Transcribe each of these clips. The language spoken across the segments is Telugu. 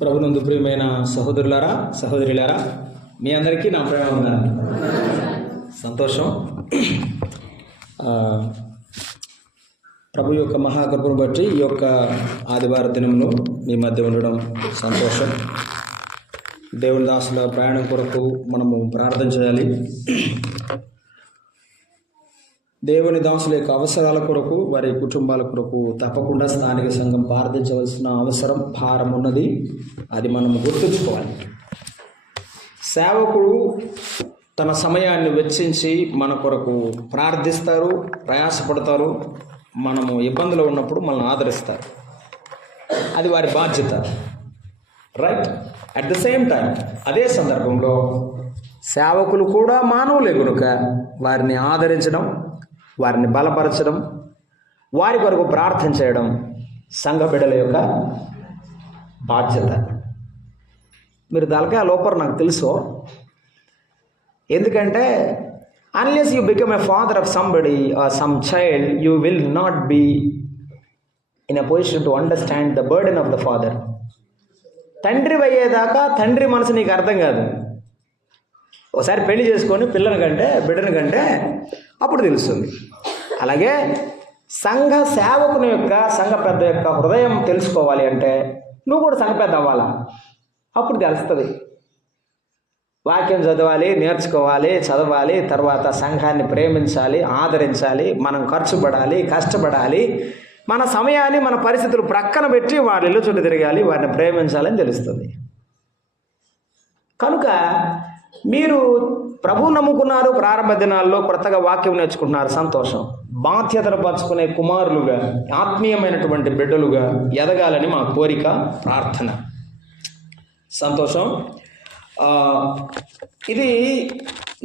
ప్రభునందు ప్రియమైన సహోదరులారా, సహోదరులారా, మీ అందరికీ నా ప్రేమ ఉందండి. సంతోషం. ప్రభు యొక్క మహాకృపను బట్టి ఈ యొక్క ఆదివార దినంలో మీ మధ్య ఉండడం సంతోషం. దేవుని దాసుల ప్రయాణం కొరకు మనము ప్రార్థన చేయాలి. దేవుని దాసుల యొక్క అవసరాల కొరకు, వారి కుటుంబాల కొరకు తప్పకుండా స్థానిక సంఘం ప్రార్థించవలసిన అవసరం, భారం ఉన్నది. అది మనం గుర్తుంచుకోవాలి. సేవకుడు తన సమయాన్ని వెచ్చించి మన కొరకు ప్రార్థిస్తారు, ప్రయాసపడతారు. మనము ఇబ్బందులు ఉన్నప్పుడు మనల్ని ఆదరిస్తారు. అది వారి బాధ్యత, right? At the same time, అదే సందర్భంలో సేవకులు కూడా మానవులే కనుక వారిని ఆదరించడం, వారిని బలపరచడం, వారి కొరకు ప్రార్థన చేయడం సంఘ బిడ్డల యొక్క బాధ్యత. మీరు దళకాయ లోపల నాకు తెలుసు. ఎందుకంటే unless you become a father of somebody or some child, you will not be in a position to understand the burden of the father. తండ్రి అయ్యేదాకా తండ్రి మనసు నీకు అర్థం కాదు. ఒకసారి పెళ్లి చేసుకొని పిల్లని కంటే, బిడ్డని కంటే అప్పుడు తెలుస్తుంది. అలాగే సంఘ సేవకుని యొక్క, సంఘ పెద్ద యొక్క హృదయం తెలుసుకోవాలి అంటే నువ్వు కూడా సంఘ పెద్ద అవ్వాలా. అప్పుడు తెలుస్తుంది. వాక్యం చదవాలి, నేర్చుకోవాలి, చదవాలి, తర్వాత సంఘాన్ని ప్రేమించాలి, ఆదరించాలి, మనం ఖర్చు పడాలి, కష్టపడాలి, మన సమయాన్ని, మన పరిస్థితులు ప్రక్కన పెట్టి వారి ఇల్లు చుట్టూ తిరగాలి, వారిని ప్రేమించాలని తెలుస్తుంది. కనుక మీరు ప్రభువు నమ్ముకున్నారు, ప్రారంభ దినాల్లో కొత్తగా వాక్యం నేర్చుకుంటున్నారు, సంతోషం. బాధ్యతను పంచుకునే కుమారులుగా, ఆత్మీయమైనటువంటి బిడ్డలుగా ఎదగాలని మా కోరిక, ప్రార్థన. సంతోషం. ఇది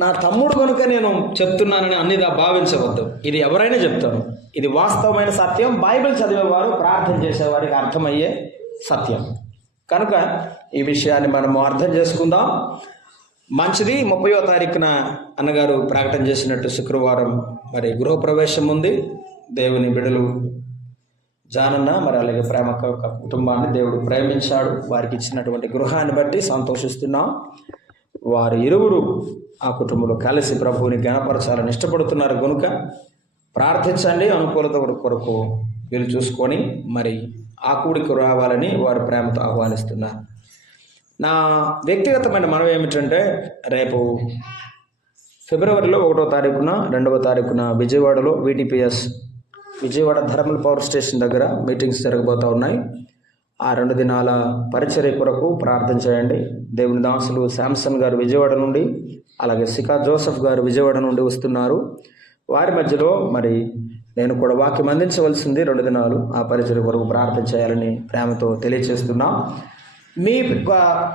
నా తమ్ముడు కనుక నేను చెప్తున్నానని అన్నిదా భావించవద్దు. ఇది ఎవరైనా చెప్తారు. ఇది వాస్తవమైన సత్యం. బైబిల్ చదివేవారు, ప్రార్థన చేసేవారికి అర్థమయ్యే సత్యం. కనుక ఈ విషయాన్ని మనము అర్థం చేసుకుందాం. మంచిది. 30వ తారీఖున అన్నగారు ప్రకటన చేసినట్టు శుక్రవారం మరి గృహప్రవేశం ఉంది. దేవుని బిడ్డలు జానన్న, మరి అలాగే ప్రేమ కుటుంబాన్ని దేవుడు ప్రేమించాడు. వారికి ఇచ్చినటువంటి గృహాన్ని బట్టి సంతోషిస్తున్నాం. వారు ఇరువురు ఆ కుటుంబంలో కలిసి ప్రభువుని ఘనపరచాలని ఇష్టపడుతున్నారు కనుక ప్రార్థించండి. అనుకూలత కొరకు వీళ్ళు చూసుకొని మరి ఆ కూడికి రావాలని వారు ప్రేమతో ఆహ్వానిస్తున్నారు. నా వ్యక్తిగతమైన మనం ఏమిటంటే, రేపు ఫిబ్రవరిలో 1వ తారీఖున, 2వ తారీఖున విజయవాడలో VTPS Vijayawada thermal power station దగ్గర మీటింగ్స్ జరగబోతూ ఉన్నాయి. ఆ 2 దినాల పరిచర్య కొరకు ప్రార్థన చేయండి. దేవుని దాసులు శాంసన్ గారు విజయవాడ నుండి, అలాగే సికా జోసెఫ్ గారు విజయవాడ నుండి వస్తున్నారు. వారి మధ్యలో మరి నేను కూడా వాక్యం అందించవలసింది 2 దినాలు. ఆ పరిచర్య కొరకు ప్రార్థన చేయాలని ప్రేమతో తెలియజేస్తున్నాం. మీ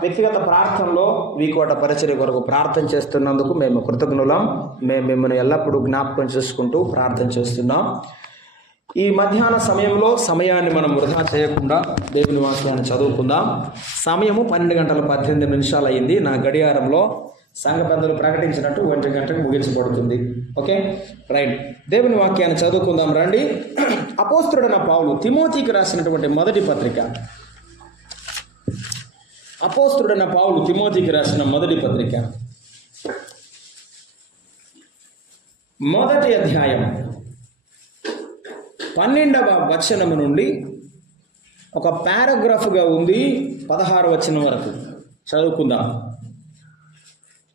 వ్యక్తిగత ప్రార్థనలో వీకోట పరిచర్య కొరకు ప్రార్థన చేస్తున్నందుకు మేము కృతజ్ఞులం. మేము మిమ్మల్ని ఎల్లప్పుడూ జ్ఞాపకం చేసుకుంటూ ప్రార్థన చేస్తున్నాం. ఈ మధ్యాహ్న సమయంలో సమయాన్ని మనం వృధా చేయకుండా దేవుని వాక్యాన్ని చదువుకుందాం. సమయము 12:18 అయింది. నా గడియారంలో సంఘ పెద్దలు ప్రకటించినట్టు 1 గంటకు ముగించబడుతుంది. Okay, right. దేవుని వాక్యాన్ని చదువుకుందాం రండి. అపోస్తలుడైన పౌలు తిమోతికి రాసినటువంటి మొదటి పత్రిక, అపోస్తలుడైన పౌలు తిమోతికి రాసిన మొదటి పత్రిక, మొదటి అధ్యాయం 12వ వచనము నుండి ఒక పారాగ్రాఫ్గా ఉంది 16వ వచనం వరకు చదువుకుందాం.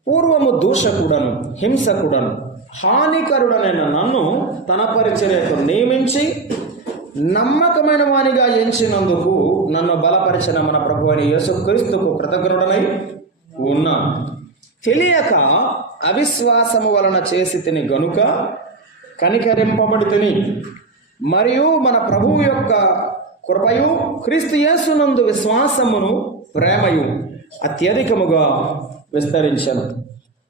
పూర్వము దూషకుడను, హింసకుడను, హానికరుడనైన నన్ను తన పరిచర్యకు నియమించి నమ్మకమైన వానిగా ఎంచినందుకు నన్ను బలపరిచిన మన ప్రభు అయిన యేసుక్రీస్తుకు కృతజ్ఞుడనై ఉన్నాను. తెలియక అవిశ్వాసము వలన చేసి తిని గనుక కనికరింపబడి తిని, మరియు మన ప్రభువు యొక్క కృపయు క్రీస్తు యేసునందు విశ్వాసమును ప్రేమయు అత్యధికముగా విస్తరించను.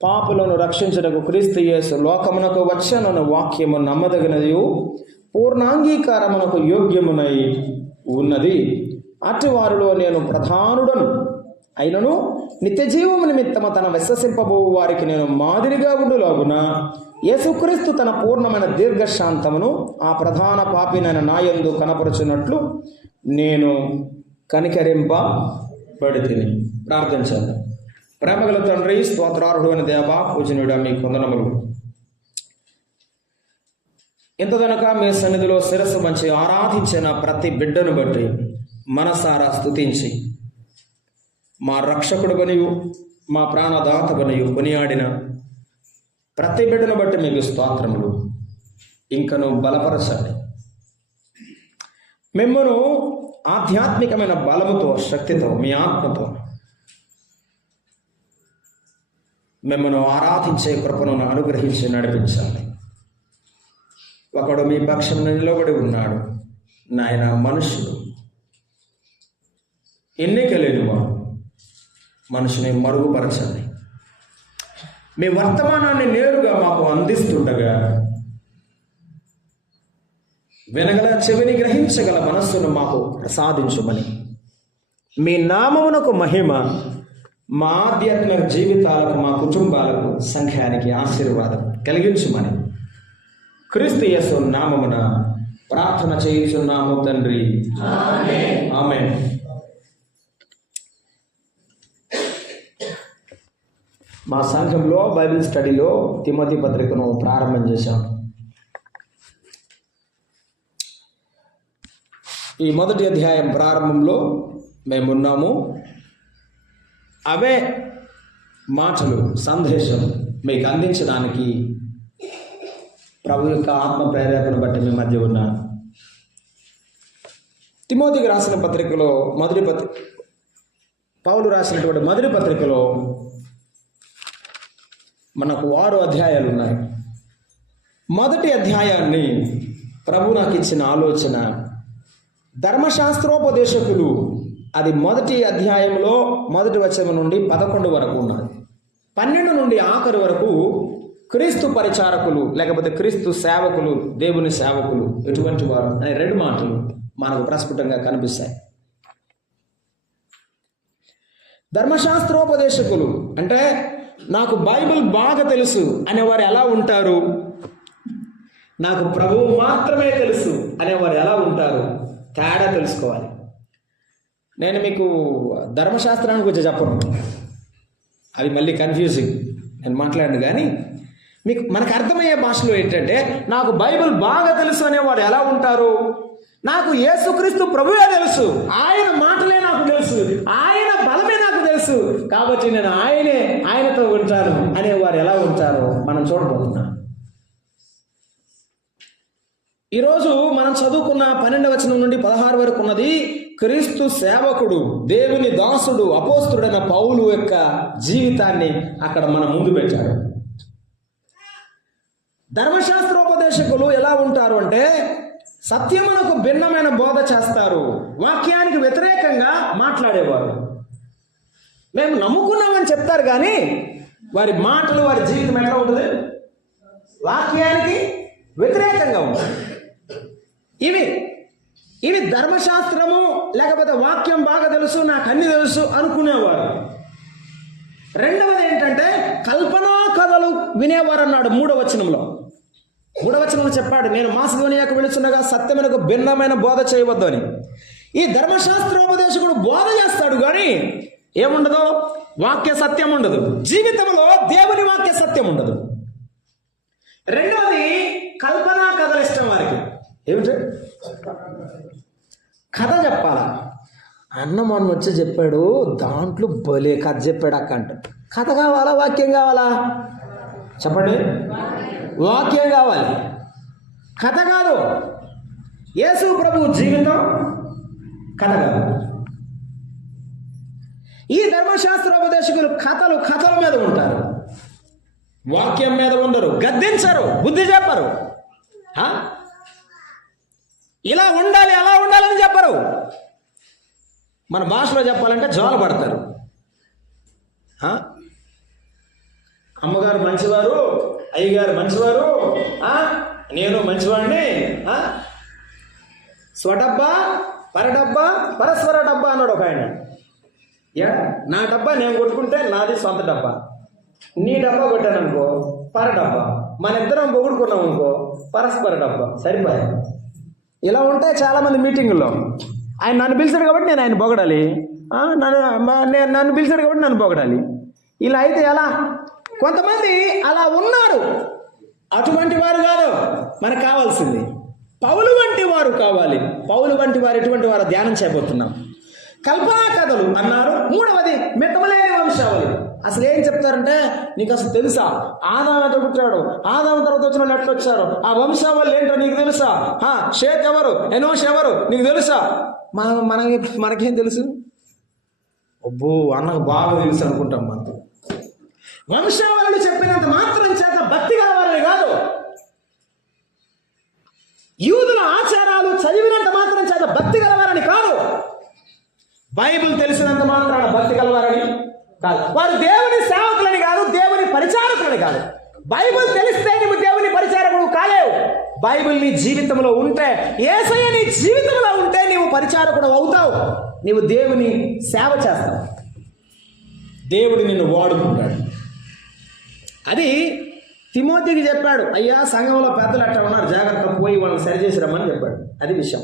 పాపులను రక్షించుటకు క్రీస్తు యేసు లోకమునకు వచ్చెనను వాక్యము నమ్మదగినదియు పూర్ణాంగీకారమునకు యోగ్యమునై ఉన్నది. అటు వారిలో నేను ప్రధానుడను అయినను నిత్యజీవము నిమిత్తము తన విశ్వసింపబో వారికి నేను మాదిరిగా ఉండులాగున యేసుక్రీస్తు తన పూర్ణమైన దీర్ఘశాంతమును ఆ ప్రధాన పాపినైన నాయందు కనపరుచున్నట్లు నేను కనికరింప పడి తిని ప్రార్థించాలి. ప్రేమగల తండ్రి, స్తోత్రార్హుడు అని దేవా, పూజనీయుడా, మీ వందనములు. ఇంతదనక మీ సన్నిధిలో శిరస్సు మంచి ఆరాధించిన ప్రతి బిడ్డను బట్టి మనసారా స్తుతించి, మా రక్షకుడు బనియు మా ప్రాణదాత బనియు కొనియాడిన ప్రతి బిడ్డను బట్టి మీకు స్తోత్రములు. ఇంకను బలపరచండి. మిమ్మను ఆధ్యాత్మికమైన బలముతో, శక్తితో, మీ ఆత్మతో మిమ్మను ఆరాధించే కృపను అనుగ్రహించి నడిపించాలి. ఒకడు మీ పక్షం నిలబడి ఉన్నాడు, నాయన మనుషుడు ఎన్నిక లేని వాడు. మనుషుని మరుగుపరచండి. మీ వర్తమానాన్ని నేరుగా మాకు అందిస్తుండగా వినగల చెవిని, గ్రహించగల మనస్సును మాకు ప్రసాదించుమని, మీ నామమునకు మహిమ మా ఆధ్యాత్మిక జీవితాలకు, మా కుటుంబాలకు, సంఘానికి ఆశీర్వాదం కలిగించుమని క్రీస్తు యేసు నామమున ప్రార్థన చేయుచున్నాము తండ్రి. ఆమేన్. మా సంఘంలో బైబిల్ స్టడీలో తిమోతి పత్రికను ప్రారంభం చేశాం. ఈ మొదటి అధ్యాయం ప్రారంభంలో మేమున్నాము. అవే మాటలు, సందేశం మీకు అందించడానికి ప్రభు యొక్క ఆత్మ ప్రేరేపణ బట్టి మీ మధ్య ఉన్నా. తిమోతికి రాసిన పత్రికలో పౌలు రాసినటువంటి మొదటి పత్రికలో మనకు 6 అధ్యాయాలు ఉన్నాయి. మొదటి అధ్యాయాన్ని ప్రభు నాకు ఇచ్చిన ఆలోచన, ధర్మశాస్త్రోపదేశకులు, అది మొదటి అధ్యాయంలో మొదటి వచనం నుండి 11 వరకు ఉన్నది. 12 నుండి ఆఖరి వరకు క్రీస్తు పరిచారకులు, లేకపోతే క్రీస్తు సేవకులు, దేవుని సేవకులు ఎటువంటి వారు అనే 2 మాటలు మనకు ప్రస్ఫుటంగా కనిపిస్తాయి. ధర్మశాస్త్రోపదేశకులు అంటే నాకు బైబిల్ బాగా తెలుసు అనేవారు ఎలా ఉంటారు, నాకు ప్రభువు మాత్రమే తెలుసు అనేవారు ఎలా ఉంటారు, తేడా తెలుసుకోవాలి. నేను మీకు ధర్మశాస్త్రానికి వచ్చి చెప్పను, అది మళ్ళీ కన్ఫ్యూజింగ్, నేను మాట్లాడను. కానీ మీకు మనకు అర్థమయ్యే భాషలో ఏంటంటే, నాకు బైబిల్ బాగా తెలుసు అనేవాడు ఎలా ఉంటారు, నాకు యేసుక్రీస్తు ప్రభువే తెలుసు, ఆయన మాటలే నాకు తెలుసు, ఆయన బలమే నాకు తెలుసు, కాబట్టి నేను ఆయనతో ఉంటాను అనేవారు ఎలా ఉంటారో మనం చూడబోతున్నాం. ఈరోజు మనం చదువుకున్న 12వ వచనం నుండి 16 వరకు ఉన్నది క్రీస్తు సేవకుడు, దేవుని దాసుడు, అపోస్తుడైన పౌలు యొక్క జీవితాన్ని అక్కడ మన ముందు పెట్టాడు. ధర్మశాస్త్రోపదేశకులు ఎలా ఉంటారు అంటే, సత్యమునకు భిన్నమైన బోధ చేస్తారు, వాక్యానికి వ్యతిరేకంగా మాట్లాడేవారు. మేము నమ్ముకున్నామని చెప్తారు, కానీ వారి మాటలు, వారి జీవితం ఎట్లా ఉంటుంది, వాక్యానికి వ్యతిరేకంగా ఉంటుంది. ఇవి ధర్మశాస్త్రము లేకపోతే వాక్యం బాగా తెలుసు, నాకు అన్ని తెలుసు అనుకునేవారు. రెండవది ఏంటంటే కల్పనా కథలు వినేవారు అన్నాడు 3వ వచనంలో. 3వ వచనంలో చెప్పాడు, నేను మాసిదోనియాకు వెళుచుండగా సత్యమునకు భిన్నమైన బోధ చేయవద్దు అని. ఈ ధర్మశాస్త్రోపదేశకుడు బోధ చేస్తాడు, కానీ ఏముండదు, వాక్య సత్యం ఉండదు, జీవితంలో దేవుని వాక్య సత్యం ఉండదు. రెండవది కల్పనా కథలు ఇష్టం వారికి. ఏమిటి కథ చెప్పాలా, అన్న మొన్న వచ్చి చెప్పాడు, దాంట్లో భలే కథ చెప్పాడు అక్క అంట. కథ కావాలా, వాక్యం కావాలా చెప్పండి? వాక్యం కావాలి, కథ కాదు. యేసు ప్రభు జీవితం కథ కాదు. ఈ ధర్మశాస్త్రోపదేశకులు కథల మీద ఉంటారు, వాక్యం మీద ఉండరు, గద్దించరు, బుద్ధి చెప్పరు, ఇలా ఉండాలి అలా ఉండాలని చెప్పరు. మన భాషలో చెప్పాలంటే జోల పడతారు. అమ్మగారు మంచివారు, అయ్యగారు మంచివారు, నేను మంచివాడిని, స్వడబ్బా పరడబ్బా పరస్పర డబ్బా అన్నాడు ఒక ఆయన. నా డబ్బా నేను కొట్టుకుంటే నాది సొంత డబ్బా, నీ డబ్బా కొట్టాను అనుకో పర డబ్బా, మన ఇద్దరం పొగుడుకున్నాం అనుకో పరస్పర డబ్బా, సరిపోయా. ఇలా ఉంటాయి చాలామంది మీటింగుల్లో. ఆయన నన్ను పిలిచాడు కాబట్టి నేను ఆయన పొగడాలి, నన్ను పిలిచాడు కాబట్టి నన్ను పొగడాలి. ఇలా అయితే ఎలా? కొంతమంది అలా ఉన్నారు. అటువంటి వారు కాదు మనకు కావాల్సింది. పౌలు వంటి వారు కావాలి. పౌలు వంటి వారు ఎటువంటి వారు ధ్యానం చేయబోతున్నాం. కల్పనా కథలు అన్నారు. మూడవది మితములేని వంశావళి. అసలు ఏం చెప్తారంటే, నీకు అసలు తెలుసా ఆదాము ఎట్లా పుట్టాడు, ఆదాము తర్వాత వచ్చిన వాళ్ళు ఎట్లా వచ్చారు, ఆ వంశావళి ఏంటో నీకు తెలుసా, షేత్ ఎవరు, ఎనోష్ ఎవరు నీకు తెలుసా? మనకేం తెలుసు? అబ్బో అన్నకు బాగా తెలుసు అనుకుంటాం. మనకు వంశావళులు చెప్పినంత మాత్రం చేత భక్తి గలవారని కాదు, యూదుల ఆచారాలు చదివినంత మాత్రం చేత భక్తి గలవారని కాదు, బైబిల్ తెలిసినంత మాత్రాన భక్తి గలవారని కాదు. వారు దేవుని సేవకులని కాదు, దేవుని పరిచారకులని కాదు. బైబిల్ తెలిస్తే నువ్వు దేవుని పరిచారకుడు కాలేవు. బైబిల్ నీ జీవితంలో ఉంటే, యేసయ్య నీ జీవితంలో ఉంటే నీవు పరిచారకుడు అవుతావు. నీవు దేవుని సేవ చేస్తావు, దేవుడు నిన్ను వాడుకుంటాడు. అది తిమోతికి చెప్పాడు. అయ్యా సంఘంలో పెద్దలు అట్లా ఉన్నారు, జాగ్రత్త, పోయి వాళ్ళని సరిచేసి రమ్మని చెప్పాడు. అది విషయం.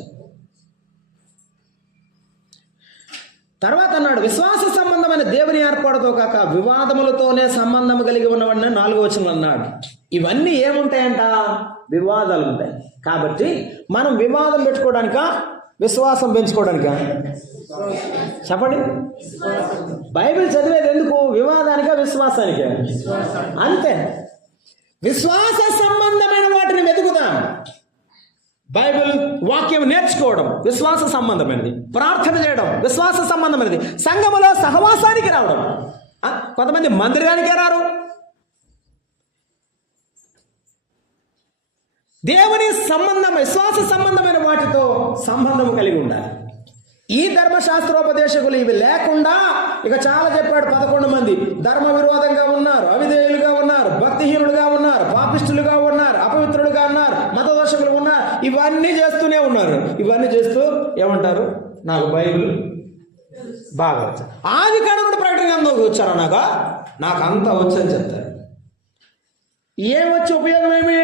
తర్వాత అన్నాడు, విశ్వాస సంబంధమైన దేవుని ఏర్పాటుతో కాక వివాదములతోనే సంబంధం కలిగి ఉన్నవాడిని 4వ వచనంలో అన్నాడు. ఇవన్నీ ఏముంటాయంట? వివాదాలు ఉంటాయి. కాబట్టి మనం వివాదం పెట్టుకోవడానికా, విశ్వాసం పెంచుకోవడానికా? చెప్పండి. బైబిల్ చదివేది ఎందుకు? వివాదానికా, విశ్వాసానికా? అంతే. విశ్వాస సంబంధమైన వాటిని వెతుకుదాం. బైబిల్ వాక్యం నేర్చుకోవడం విశ్వాస సంబంధమైనది, ప్రార్థన చేయడం విశ్వాస సంబంధమైనది, సంఘములో సహవాసానికి రావడం. కొంతమంది మందిరానికే రారు. దేవుని సంబంధం, విశ్వాస సంబంధమైన వాటితో సంబంధం కలిగి ఉండాలి. ఈ ధర్మశాస్త్రోపదేశకులు ఇవి లేకుండా ఇక చాలా చెప్పాడు. 11 మంది ధర్మ విరోధంగా ఉన్నారు, అవిధేయులుగా ఉన్నారు, భక్తిహీనులుగా ఉన్నారు, పాపిష్టులుగా ఉన్నారు, అపవిత్రులుగా ఉన్నారు, మతదోషకులు ఉన్నారు. ఇవన్నీ చేస్తూనే ఉన్నారు. ఇవన్నీ చేస్తూ ఏమంటారు? నాకు బైబిల్ బాగా వచ్చు, ఆది కాండం ప్రకటన గ్రంథంలోకి వచ్చారా, నాకు అంతా వచ్చని చెప్తారు. ఏమొచ్చి ఉపయోగం ఏమి?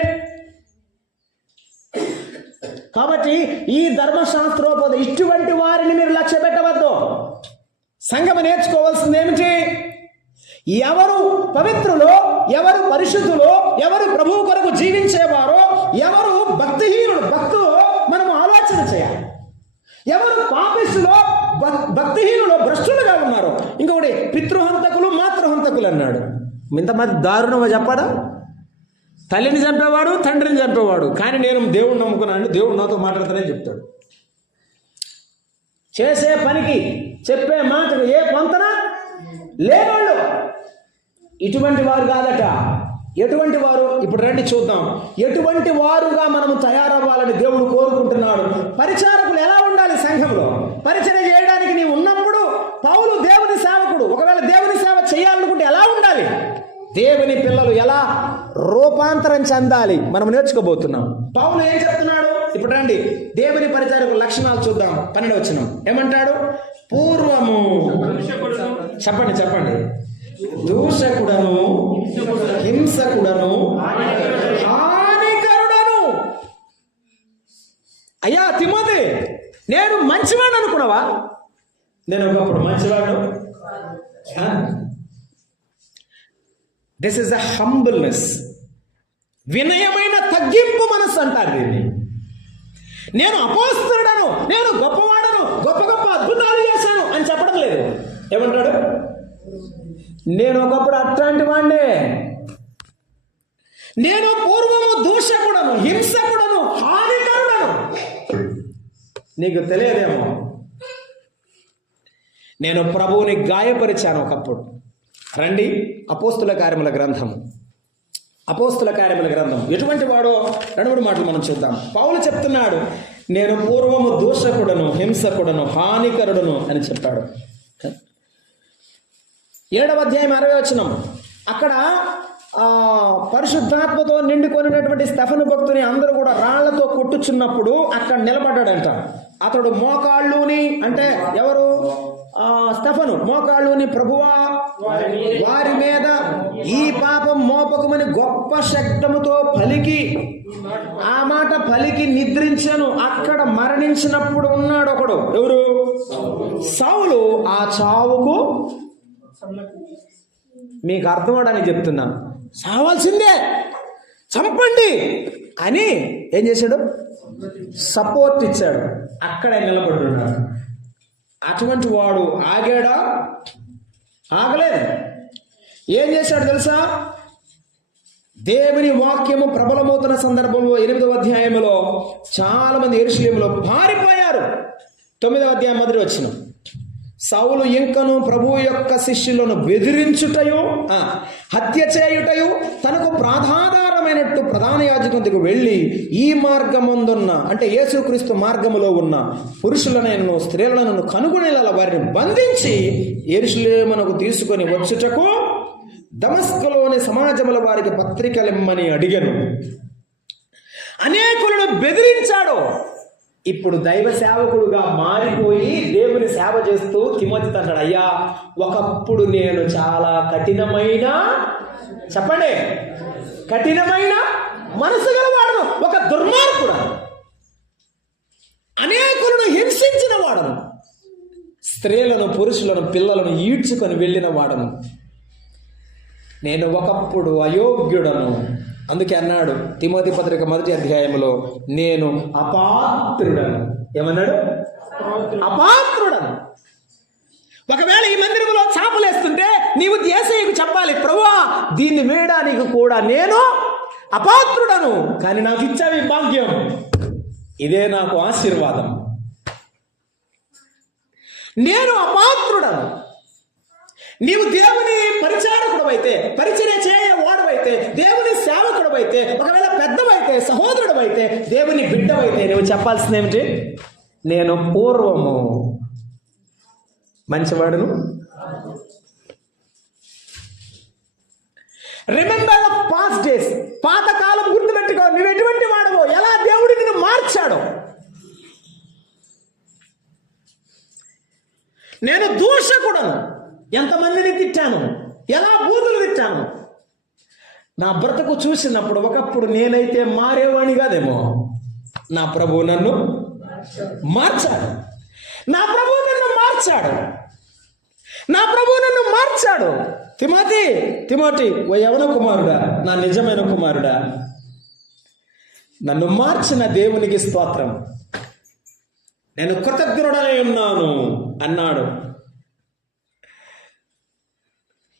కాబట్టి ఈ ధర్మశాస్త్రోపద ఇటువంటి వారిని మీరు లక్ష్య పెట్టవద్దు. సంఘం నేర్చుకోవాల్సింది ఏమిటి? ఎవరు పవిత్రులో, ఎవరు పరిశుద్ధులో, ఎవరు ప్రభువు కొరకు జీవించేవారో, ఎవరు భక్తిహీనులు, భక్తులు మనం ఆలోచన చేయాలి. ఎవరు పాపిష్టులో, భక్తిహీనులు, భ్రష్టులుగా ఉన్నారు. ఇంకొకటి పితృహంతకులు, మాతృహంతకులు అన్నాడు. ఇంతమంది దారుణమా చెప్పడా? తల్లిని చంపేవాడు, తండ్రిని చంపేవాడు. కానీ నేను దేవుడిని నమ్ముకున్నాను, దేవుడు నాతో మాట్లాడుతానని చెప్తాడు. చేసే పనికి, చెప్పే మాటకు ఏ పొంతన లేవాళ్ళు. ఇటువంటి వారు కాదట. ఎటువంటి వారు? ఇప్పుడు రండి చూద్దాం. ఎటువంటి వారుగా మనము తయారవ్వాలని దేవుడు కోరుకుంటున్నాడు. పరిచారకులు ఎలా ఉండాలి? సంఘంలో పరిచయం చేయడానికి నీవు ఉన్నప్పుడు పౌలు దేవుని సేవకుడు. ఒకవేళ దేవుని సేవ చేయాలనుకుంటే ఎలా ఉండాలి? దేవుని పిల్లలు ఎలా రూపాంతరం చెందాలి మనం నేర్చుకోబోతున్నాం. పౌలు ఏం చెప్తున్నాడు? ఇప్పుడు రండి దేవుని పరిచారకుల లక్షణాలు చూద్దాం. 12వ వచనం ఏమంటాడు? పూర్వము, చెప్పండి, దూషకుడను, హింసకుడను, హానికరుడను. అయ్యా తిమోతి, నేను మంచివాడు అనుకున్నావా? నేను ఒకప్పుడు మంచివాడు. దిస్ ఇస్ అ హంబుల్నెస్, వినయమైన తగ్గింపు మనస్సు అంటారు దీన్ని. నేను అపోస్తలుడను, నేను గొప్పవాడను, గొప్ప గొప్ప అద్భుతాలు చేశాను అని చెప్పడం లేదు. ఏమంటాడు? నేను ఒకప్పుడు అట్లాంటి వాడినే. నేను పూర్వము దూషకుడను, హింసకుడను, హానికరుడను. నీకు తెలియదేమో, నేను ప్రభువుని గాయపరిచాను ఒకప్పుడు. రండి అపోస్తుల కార్యముల గ్రంథం. అపోస్తుల కార్యముల గ్రంథం ఎటువంటి వాడో 2 మాటలు మనం చూద్దాం. పౌలు చెప్తున్నాడు, నేను పూర్వము దూషకుడను, హింసకుడను, హానికరుడను అని చెప్పాడు. 7వ అధ్యాయం 60వ వచనం. అక్కడ పరిశుద్ధాత్మతో నిండుకొనినటువంటి స్తెఫను భక్తుని అందరూ కూడా రాళ్లతో కొట్టుచున్నప్పుడు అక్కడ నిలబడ్డాడంట. అతడు మోకాళ్ళుని, అంటే ఎవరు? స్తెఫను మోకాళ్ళుని, ప్రభువా వారి మీద ఈ పాపం మోపకమని గొప్ప శబ్దముతో పలికి, ఆ మాట పలికి నిద్రించను. అక్కడ మరణించినప్పుడు ఉన్నాడు ఒకడు. ఎవరు? సౌలు. ఆ చావుకు మీకు అర్థం అవడానికి చెప్తున్నాను, చావాల్సిందే, చంపండి అని ఏం చేశాడు? సపోర్ట్ ఇచ్చాడు. అక్కడే నిలబడి ఉన్నాడు. అటువంటి వాడు ఆగాడా? ఆగలేదు. ఏం చేశాడు తెలుసా? దేవుని వాక్యము ప్రబలమవుతున్న సందర్భంలో 8వ అధ్యాయంలో చాలా మంది యెరూషలేములో పారిపోయారు. 9వ అధ్యాయం మొదటి వచనం. సౌలు ఇంకను ప్రభువు యొక్క శిష్యులను బెదిరించుటయు, హత్య చేయుటయు, తనకు ప్రాధాధారమైనట్టు ప్రధాన యాజకునికి వెళ్ళి ఈ మార్గమందున్న, అంటే యేసుక్రీస్తు మార్గములో ఉన్న పురుషులను స్త్రీలను కనుగొనేలా వారిని బంధించి యెరూషలేమునకు తీసుకొని వచ్చుటకు దమస్కులోని సమాజముల వారికి పత్రికలిమ్మని అడిగాను. అనేకులను బెదిరించాడు. ఇప్పుడు దైవ సేవకుడుగా మారిపోయి దేవుని సేవ చేస్తూ తిమోతితో అంటాడు, అయ్యా ఒకప్పుడు నేను చాలా కఠినమైన, చెప్పండి, కఠినమైన మనసు గలవాడను, ఒక దుర్మార్గుడు, అనేకులను హింసించిన వాడను, స్త్రీలను పురుషులను పిల్లలను ఈడ్చుకొని వెళ్ళిన వాడను, నేను ఒకప్పుడు అయోగ్యుడను. అందుకే అన్నాడు తిమోతి పత్రిక 1వ అధ్యాయంలో, నేను అపాత్రుడను. ఏమన్నాడు? అపాత్రుడను. ఒకవేళ ఈ మందిరంలో చాపలేస్తుంటే నీవు యేసయ్యకు చెప్పాలి, ప్రభువా దీన్ని వేయడానికి కూడా నేను అపాత్రుడను, కానీ నాకు ఇచ్చావి భాగ్యం, ఇదే నాకు ఆశీర్వాదం. నేను అపాత్రుడను. నీవు దేవుని పరిచారకుడు అయితే, పరిచర్య చేయవాడవైతే, దేవుని సేవకుడు అయితే, ఒకవేళ పెద్దవైతే, సహోదరుడు అయితే, దేవుని బిడ్డవైతే నువ్వు చెప్పాల్సింది ఏమిటి? నేను పూర్వము మంచివాడును. Remember the past days. పాతకాలం గుర్తుపెట్టుకో. నువ్వు ఎటువంటి వాడవో, ఎలా దేవుడు నిన్ను మార్చాడో. నేను దూషకుడను, ఎంతమందిని తిట్టాను, ఎలా బూతులు తిట్టాను. నా బ్రతుకు చూసినప్పుడు ఒకప్పుడు నేనైతే మారేవాణి కాదేమో, నా ప్రభువు నన్ను మార్చాడు. నా ప్రభువు నన్ను మార్చాడు. నా ప్రభువు నన్ను మార్చాడు. తిమోతి ఓ యవన కుమారుడా, నా నిజమైన కుమారుడా, నన్ను మార్చిన దేవునికి స్తోత్రం, నేను కృతజ్ఞుడనై ఉన్నాను అన్నాడు.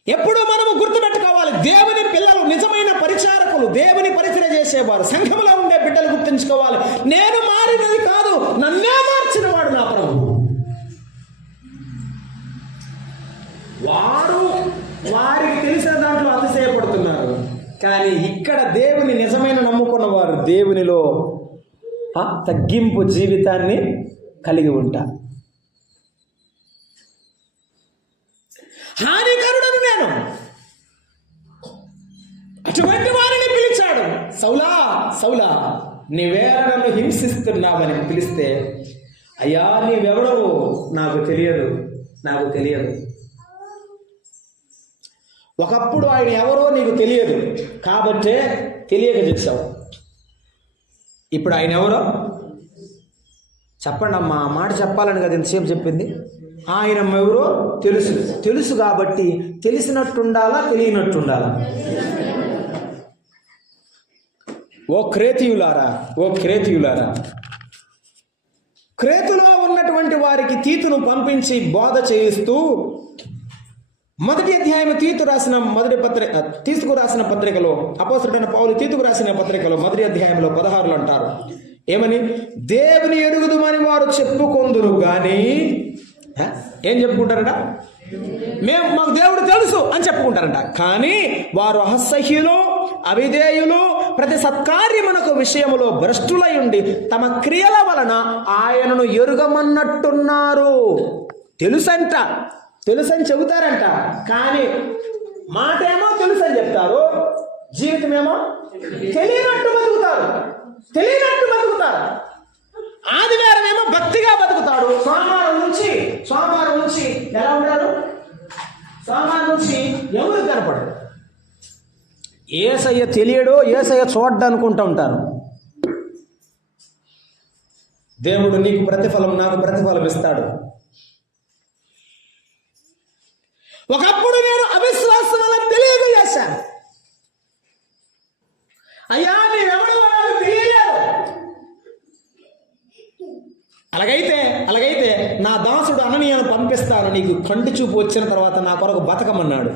ఎప్పుడు మనము గుర్తుపెట్టుకోవాలి, దేవుని పిల్లలు, నిజమైన పరిచారకులు, దేవుని పరిచర్య చేసేవారు, సంఘంలో ఉండే బిడ్డలు గుర్తుంచుకోవాలి, నేను మారినది కాదు, నన్నే మార్చిన వాడు నా ప్రభువు. వారికి తెలిసిన దాంట్లో అతిశయపడుతున్నారు, కానీ ఇక్కడ దేవుని నిజమైన నమ్ముకున్న వారు దేవునిలో తగ్గింపు జీవితాన్ని కలిగి ఉంటారు. హానికరుడను నేను, అటువంటి వారిని పిలిచాడు. సౌలా సౌలా నీవేళ నన్ను హింసిస్తున్నావని పిలిస్తే, అయ్యా నీవెవడవు నాకు తెలియదు. ఒకప్పుడు ఆయన ఎవరో నీకు తెలియదు కాబట్టే తెలియక చేశావు. ఇప్పుడు ఆయన ఎవరో చెప్పండి అమ్మా. ఆ మాట చెప్పాలని కదా ఎంతసేపు చెప్పింది. ఆయన ఎవరో తెలుసు కాబట్టి తెలిసినట్టుండాలా, తెలియనట్టుండాలా? ఓ క్రేతీయులారా, క్రేతులో ఉన్నటువంటి వారికి తీతును పంపించి బోధ చేయిస్తూ 1వ అధ్యాయం తీతుకు రాసిన పత్రికలో అపోస్తలుడైన పౌలు తీతుకు రాసిన పత్రికలో 1వ అధ్యాయంలో 16 అంటారు. ఏమని? దేవుని ఎరుగుదుమని వారు చెప్పుకొందురు గాని, ఏం చెప్పుకుంటారట? మాకు దేవుడు తెలుసు అని చెప్పుకుంటారంట. కానీ వారు అసహ్యులు, అవిధేయులు, ప్రతి సత్కార్యమునకు విషయములో భ్రష్టులై ఉండి తమ క్రియల వలన ఆయనను ఎరుగమన్నట్టున్నారు. తెలుసని చెబుతారంట, కానీ మాట ఏమో తెలుసు అని చెప్తారు, జీవితమేమో తెలియనట్టు బతుకుతారు. ఆదివారం ఏమో భక్తిగా బతుకుతాడు. సోమవారం నుంచి ఎలా ఉంటారు? సోమవారం నుంచి కనపడదు. యేసయ్య తెలియడో యేసయ్య చూడ్డా అనుకుంటూ ఉంటారు. దేవుడు నీకు ప్రతిఫలం, నాకు ప్రతిఫలం ఇస్తాడు. ఒకప్పుడు నేను అవిశ్వాసం వల్ల తెలియక చేశాను. అయ్యా నీవెవడు నాకు తెలియలేదు. అలాగైతే నా దాసుడు అననీయను పంపిస్తాను, నీకు కంటి చూపు వచ్చిన తర్వాత నా కొరకు బతకమన్నాడు.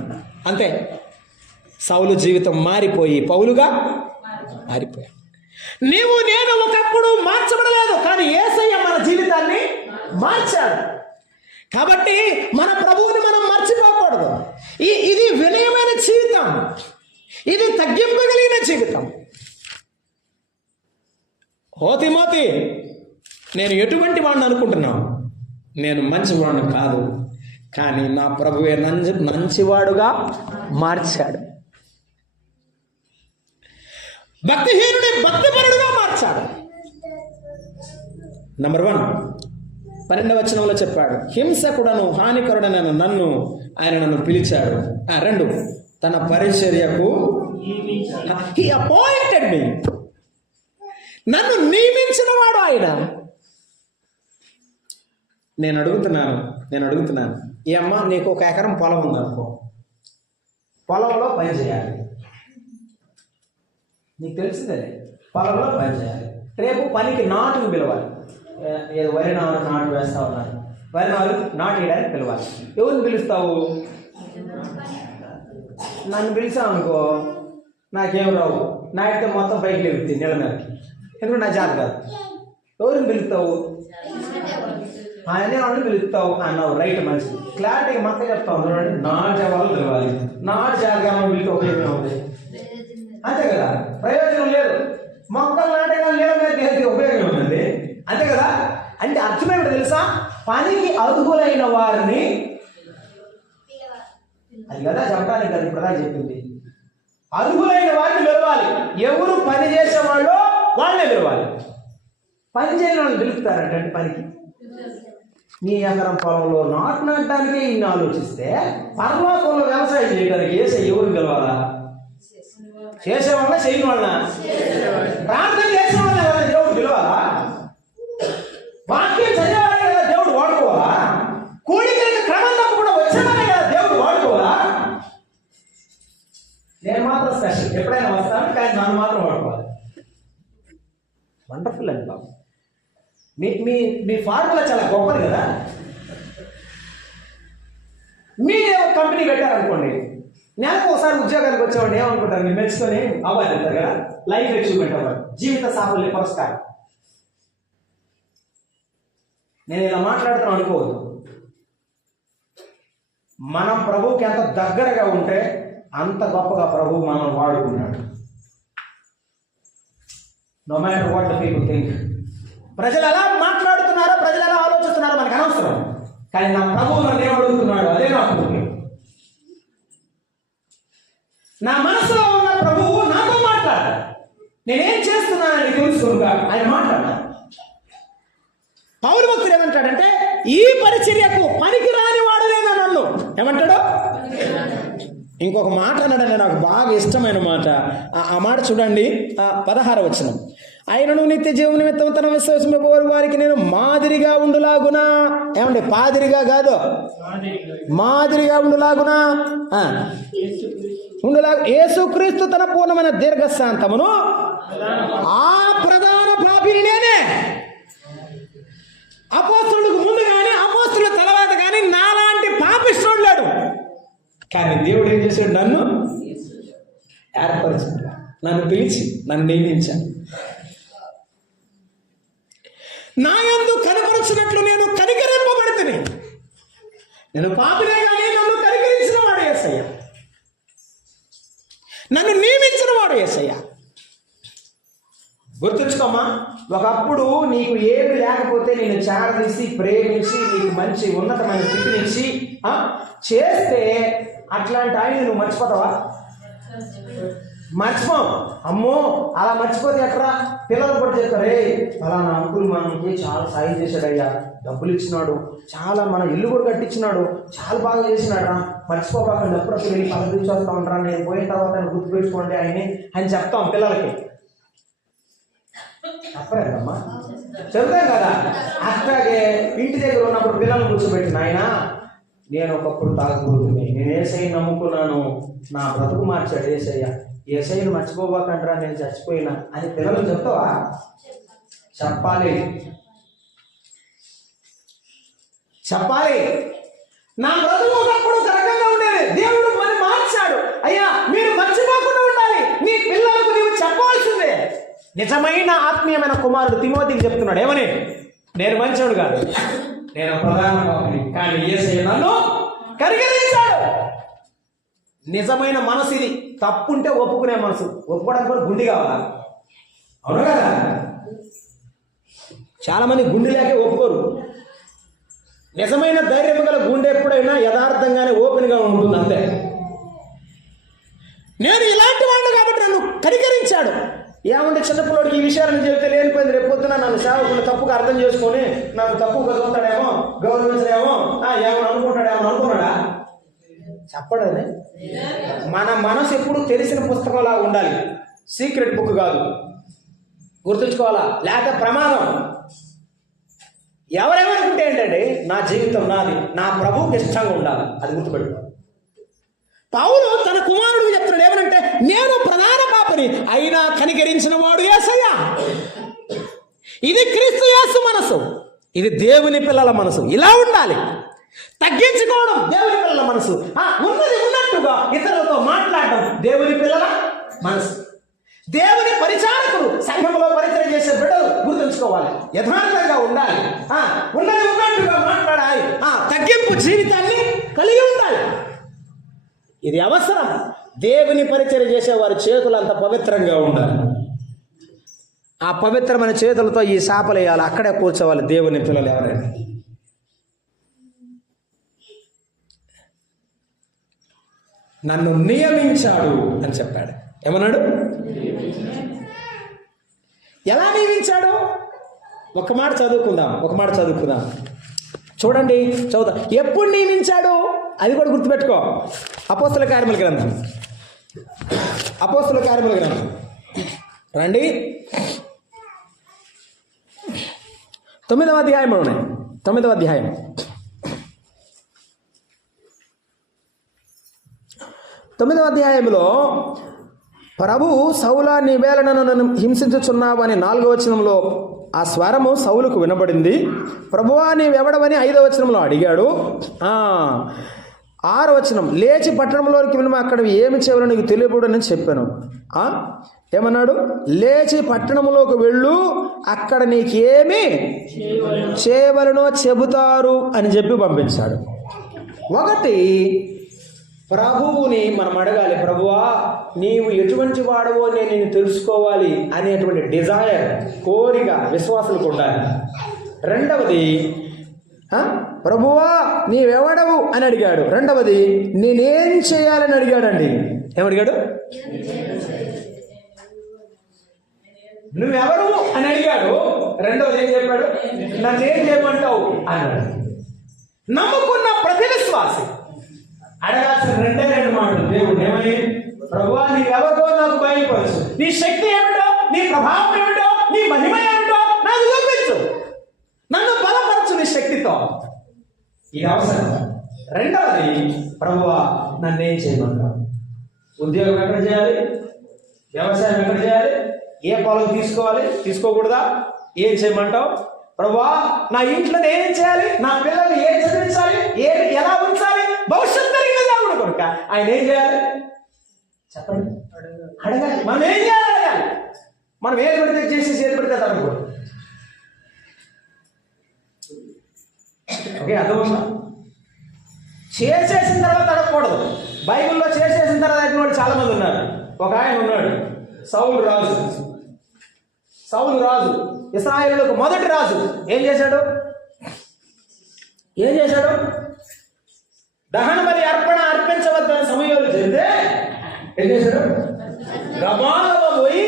అంతే, సౌలు జీవితం మారిపోయి పౌలుగా మారిపోయాడు. నేను ఒకప్పుడు మార్చబడలేదు, కానీ యేసయ్య మన జీవితాన్ని మార్చాడు. కాబట్టి మన ప్రభువుని మనం మర్చిపోకూడదు. ఇది వినయమైన జీవితం, ఇది తగ్గింపగలిగిన జీవితం. తిమోతి, నేను ఎటువంటి వాడిని అనుకుంటున్నాను? నేను మంచివాడిని కాదు, కానీ నా ప్రభువే మంచివాడుగా మార్చాడు. భక్తిహీనుడి భక్తిపరుడుగా మార్చాడు. నంబర్ 1, 12వ వచనంలో చెప్పాడు, హింసకుడను హానికరుడనైన నన్ను ఆయన నన్ను పిలిచాడు. 2, తన పరిచర్యకు హి అపాయింటెడ్ మీ, నన్ను నియమించిన వాడు ఆయన. నేను అడుగుతున్నాను, ఈ అమ్మ నీకు 1 ఎకరం పొలం ఉందనుకో, పొలంలో పని చేయాలి. నీకు తెలిసిందే, పొలంలో పని చేయాలి. రేపు పనికి నాటుకు పిలవాలి. ఏదో వరి నాటు వేస్తా ఉన్నారు, వరి నాటు వేయడానికి పిలవాలి. ఎవరిని పిలుస్తావు? నన్ను పిలిచావు అనుకో, నాకేం రావు, నాటితే మొత్తం పైకి లేవుతుంది నెల మీదకి, ఎందుకంటే నా జాత కాదు. ఎవరిని పిలుస్తావు? ఆయనే వాళ్ళని పిలుస్తావు అన్నావు. రైట్, మంచిది. క్లారిటీగా మొత్తం చెప్తావు. చూడండి, నాటే వాళ్ళు పిలవాలి. నాటు జాతగా పిలిస్తే ఉపయోగం అవుతుంది, అంతే కదా? ప్రయోజనం లేదు. మొక్కలు నాటగా నీళ్ళ మీద ఉపయోగం ఉందండి, అంతే కదా? అంటే అర్థమేమిటో తెలుసా? పనికి అర్హులైన వారిని, అది కదా చెప్పడానికి కదా ఇప్పుడు చెప్పింది. అర్హులైన వారిని పిలవాలి. ఎవరు పని చేసేవాళ్ళో వాళ్ళే పిలవాలి. పని చేయని వాళ్ళు పిలుస్తారంటే పనికి. నీ ఎకరం పొలంలో నాటడానికి ఇన్ని ఆలోచిస్తే పరలోకంలో వ్యవసాయం చేయడానికి ఎవరు పిలవాలా? చేసేవాళ్ళ చేయని వాళ్ళ? ప్రార్థన చేసేవాళ్ళ దేవుడు పిలవాలా? వాక్యం చదివేవాడే కదా దేవుడు వాడుకోవాలా? కూడికలకు క్రమం తప్పకుండా వచ్చేవాడే కదా దేవుడు వాడుకోవాలా? నేను మాత్రం స్పెషల్, ఎప్పుడైనా వస్తాను, కానీ నన్ను మాత్రం వాడుకోవాలి. వండర్ఫుల్ అండి బాబు. మీ ఫార్ములా చాలా గొప్పది కదా. మీరే ఒక కంపెనీ పెట్టారనుకోండి, నెలకు ఒకసారి ఉద్యోగానికి వచ్చేవాడిని ఏమనుకుంటారు? మీరు మెచ్చుకొని అవార్డు అంటారు కదా, లైఫ్ అచీవ్మెంట్ అవార్డు, జీవిత సాఫల్య పురస్కారం. నేను ఇలా మాట్లాడుతాను అనుకోవద్దు. మనం ప్రభువుకి ఎంత దగ్గరగా ఉంటే అంత గొప్పగా ప్రభువు మనం వాడుకున్నాడు. No matter what the people think. ప్రజలు ఎలా మాట్లాడుతున్నారో, ప్రజలు ఎలా ఆలోచిస్తున్నారో మనకు అనవసరం, కానీ నా ప్రభువు నన్ను ఏమడుగుతున్నాడు అదే నా పూర్తి. నా మనసులో ఉన్న ప్రభువు నాతో మాట్లాడాలి. నేనేం చేస్తున్నానని తెలుసుకున్నా ఆయన మాట్లాడాలి. పౌలు భక్తుడు ఏమంటాడంటే, ఈ పరిచర్యకు పనికి రాని వాడలేదా నన్ను. ఏమంటాడు? ఇంకొక మాట అన్నాడండి, నాకు బాగా ఇష్టమైన మాట. ఆ మాట చూడండి, 16వ వచనం. ఆయనను నిత్య జీవన నిమిత్తం తన విశ్వాసము వారికి నేను మాదిరిగా ఉండులాగునా. ఏమండి? పాదిరిగా కాదు, మాదిరిగా ఉండులాగునా. యేసుక్రీస్తు తన పూర్ణమైన దీర్ఘశాంతమును ఆ ప్రధాన పాపిని నేనే. అపోస్తలులకు ముందు కానీ అపోస్తలుల తర్వాత కానీ నాలాంటి పాపిష్టుడు లేడు. కానీ దేవుడు ఏం చేశాడు? నన్ను ఏర్పరిచాడు, నన్ను పిలిచి నన్ను నియమించాడు. నా యందు కనపరచినట్లు నేను కనికరింపబడితిని. నేను పాపినే కానీ నన్ను కనికరించిన వాడు యేసయ్య, నన్ను నియమించిన వాడు యేసయ్య. గుర్తుంచుకోమా, ఒకప్పుడు నీకు ఏమి లేకపోతే నేను చేరదీసి ప్రేమించి నీకు మంచి ఉన్నతమైన స్థితినిచ్చి చేస్తే అట్లాంటి ఆయన నువ్వు మర్చిపోతావా? మర్చిపోం. అమ్మో అలా మర్చిపోతే ఎట్రా? పిల్లలు కూడా చెప్తారు, రే అలా నా అంకుల్ మనకి చాలా సాయం చేశాడయ్యా, డబ్బులు ఇచ్చినాడు, చాలా మన ఇల్లు కూడా కట్టించినాడు, చాలా బాగా చేసినాడా, మర్చిపోబాకండి, ఎప్పుడప్పుడు వెళ్ళి పలకరించి వస్తూ ఉంటారా, నేను పోయిన తర్వాత ఆయన గుర్తుపెట్టుకోండి ఆయన్ని అని చెప్తాం పిల్లలకి. చెప్పలేదమ్మా, చెప్తాం కదా. అట్లాగే ఇంటి దగ్గర ఉన్నప్పుడు పిల్లల్ని కూర్చోబెట్టిన ఆయన, నేను ఒకప్పుడు తాగకూడదు, నేను ఏసయ్య నమ్ముకున్నాను, నా బ్రతుకు మార్చాడు ఏసయ్య, ఏసయ్యను మర్చిపోబాకంటారా, నేను చచ్చిపోయినా అని పిల్లలు చెప్తావా? చెప్పాలి. నా బ్రతుకు ఒకప్పుడు ఒక రకంగా ఉండేది, దేవుడు మరి మార్చాడు, అయ్యా మీరు మర్చిపోకుండా ఉండాలి. నీ పిల్లలకు నీవు చెప్పాల్సిందే. నిజమైన ఆత్మీయమైన కుమారుడు తిమోతికి చెప్తున్నాడు, ఏమని? నేను మంచోడు కాదు, నేను ప్రధాన పాపిని, కానీ యేసయ్య నన్ను కనికరించాడు. నిజమైన మనసు ఇది. తప్పుంటే ఒప్పుకునే మనసు. ఒప్పుకోవడానికి కూడా గుండె కావాలా? అవును కదా. చాలా మంది గుండె లేకే ఒప్పుకోరు. నిజమైన ధైర్యం గల గుండె ఎప్పుడైనా యథార్థంగానే ఓపెన్గా ఉంటుంది, అంతే. నేను ఇలాంటి వాడిని కాబట్టి నన్ను కనికరించాడు. ఏమంటే చిన్నపిల్లడికి ఈ విషయాలను చెబితే లేనిపోయింది, రేపు పొద్దున నన్ను సేవకులు తప్పుగా అర్థం చేసుకొని నన్ను తప్పుగా చదువుతాడేమో, గౌరవించడేమో, ఏమని అనుకుంటాడేమో అనుకున్నాడా? చెప్పడని. మన మనసు ఎప్పుడు తెలిసిన పుస్తకంలా ఉండాలి, సీక్రెట్ బుక్ కాదు. గుర్తుంచుకోవాలా, లేక ప్రమాదం. ఎవరేమనుకుంటే ఏంటంటే నా జీవితం నాది, నా ప్రభువుకి ఇష్టంగా ఉండాలి, అది గుర్తుపెట్టుకోవాలి. పౌలు తన కుమారుడికి చెప్తున్నాడు, ఏమనంటే నేను ప్రధాన పాపని అయినా కనికరించిన వాడు యేసయ్య. ఇది క్రీస్తు యేసు మనసు, ఇది దేవుని పిల్లల మనసు. ఇలా ఉండాలి. తగ్గించుకోవడం దేవుని పిల్లల మనసు, ఉన్నది ఉన్నట్టుగా ఇతరులతో మాట్లాడడం దేవుని పిల్లల మనసు. దేవుని పరిచారకులు సంఘంలో పరిచయం చేసే బిడ్డలు గుర్తుంచుకోవాలి, యథార్థంగా ఉండాలి, ఉన్నది ఉన్నట్టుగా మాట్లాడాలి, తగ్గింపు జీవితాన్ని కలిగి ఉండాలి. ఇది అవసరం. దేవుని పరిచయం చేసే వారి చేతులు అంత పవిత్రంగా ఉండాలి. ఆ పవిత్రమైన చేతులతో ఈ శాపలు వేయాలి, అక్కడే కూర్చోవాలి దేవుని పిల్లలు ఎవరైనా. నన్ను నియమించాడు అని చెప్పాడు. ఏమన్నాడు? ఎలా నియమించాడు? ఒక మాట చదువుకుందాం. చూడండి, చదువుతా. ఎప్పుడు నియమించాడు అది కూడా గుర్తుపెట్టుకో. అపోస్తల కార్యముల గ్రంథం రండి, 9వ అధ్యాయం ఉన్నాయి. 9వ అధ్యాయం 9వ అధ్యాయంలో ప్రభువు సౌలా నీవేళ నన్ను హింసించుచున్నావు అని 4వ వచనంలో ఆ స్వరము సౌలుకు వినబడింది. ప్రభువా నీవెవడవని 5వ వచనంలో అడిగాడు. 6వ వచనం, లేచి పట్టణంలోకి వెళ్ళి అక్కడ ఏమి చేయవలో నీకు తెలియబడని చెప్పాను. ఏమన్నాడు? లేచి పట్టణంలోకి వెళ్ళు, అక్కడ నీకేమి చేయవలనో చెబుతారు అని చెప్పి పంపించాడు. ఒకటి, ప్రభువుని మనం అడగాలి, ప్రభువా నీవు ఎటువంటి వాడవో నేను నిన్ను తెలుసుకోవాలి అనేటువంటి డిజైర్, కోరిక విశ్వాసులకు ఉండాలి. రెండవది, ప్రభువా నీవెవడవు అని అడిగాడు. రెండవది, నేనేం చేయాలని అడిగాడండి. ఏమడిగాడు? నువ్వెవరు అని అడిగాడు. రెండవది ఏం చెప్పాడు? నన్నేం చేయమంటావు అన్నాడు. నమ్ముకున్న ప్రతి విశ్వాసి అడగాల్సిన రెండు మాటలు. దేవుడు ఏమని? ప్రభువా నీవెవరో నాకు బయలుపరచు, నీ శక్తి ఏమిటో, నీ ప్రభావం ఏమిటో, నీ మహిమ ఏమిటో నాకు చూపించు, నన్ను బలపరచు నీ శక్తితో. ఇది అవసరం. రెండవది, ప్రభువా నన్నేం చేయమంటావు? ఉద్యోగం ఎక్కడ చేయాలి? వ్యవసాయం ఎక్కడ చేయాలి? ఏ పొలం తీసుకోవాలి, తీసుకోకూడదా? ఏం చేయమంటావు? ప్రభువా నా ఇంట్లో నేనేం చేయాలి? నా పిల్లల్ని ఏం చదివించాలి? ఎలా ఉంచాలి? భవిష్యత్తు జరిగిన దేవుడు కొడుక ఆయన ఏం చేయాలి? చెప్పండి, అడగాలి. మనం ఏం చేయాలి? అడగాలి. మనం ఏది పడితే చేసేసి ఏది పడితే తప్పకూడదు. ఓకే, అర్థమవుతుందా? చేసేసిన తర్వాత అడగకూడదు. బైబిల్లో చేసేసిన తర్వాత అడిగిన చాలా మంది ఉన్నారు. ఒక ఆయన ఉన్నాడు, సౌలు రాజు, ఇశ్రాయేలులకు మొదటి రాజు. ఏం చేశాడు? దహన బలి అర్పించవద్దని సమయంలో చెబితే ఏం చేశాడు? గబాగబా పోయి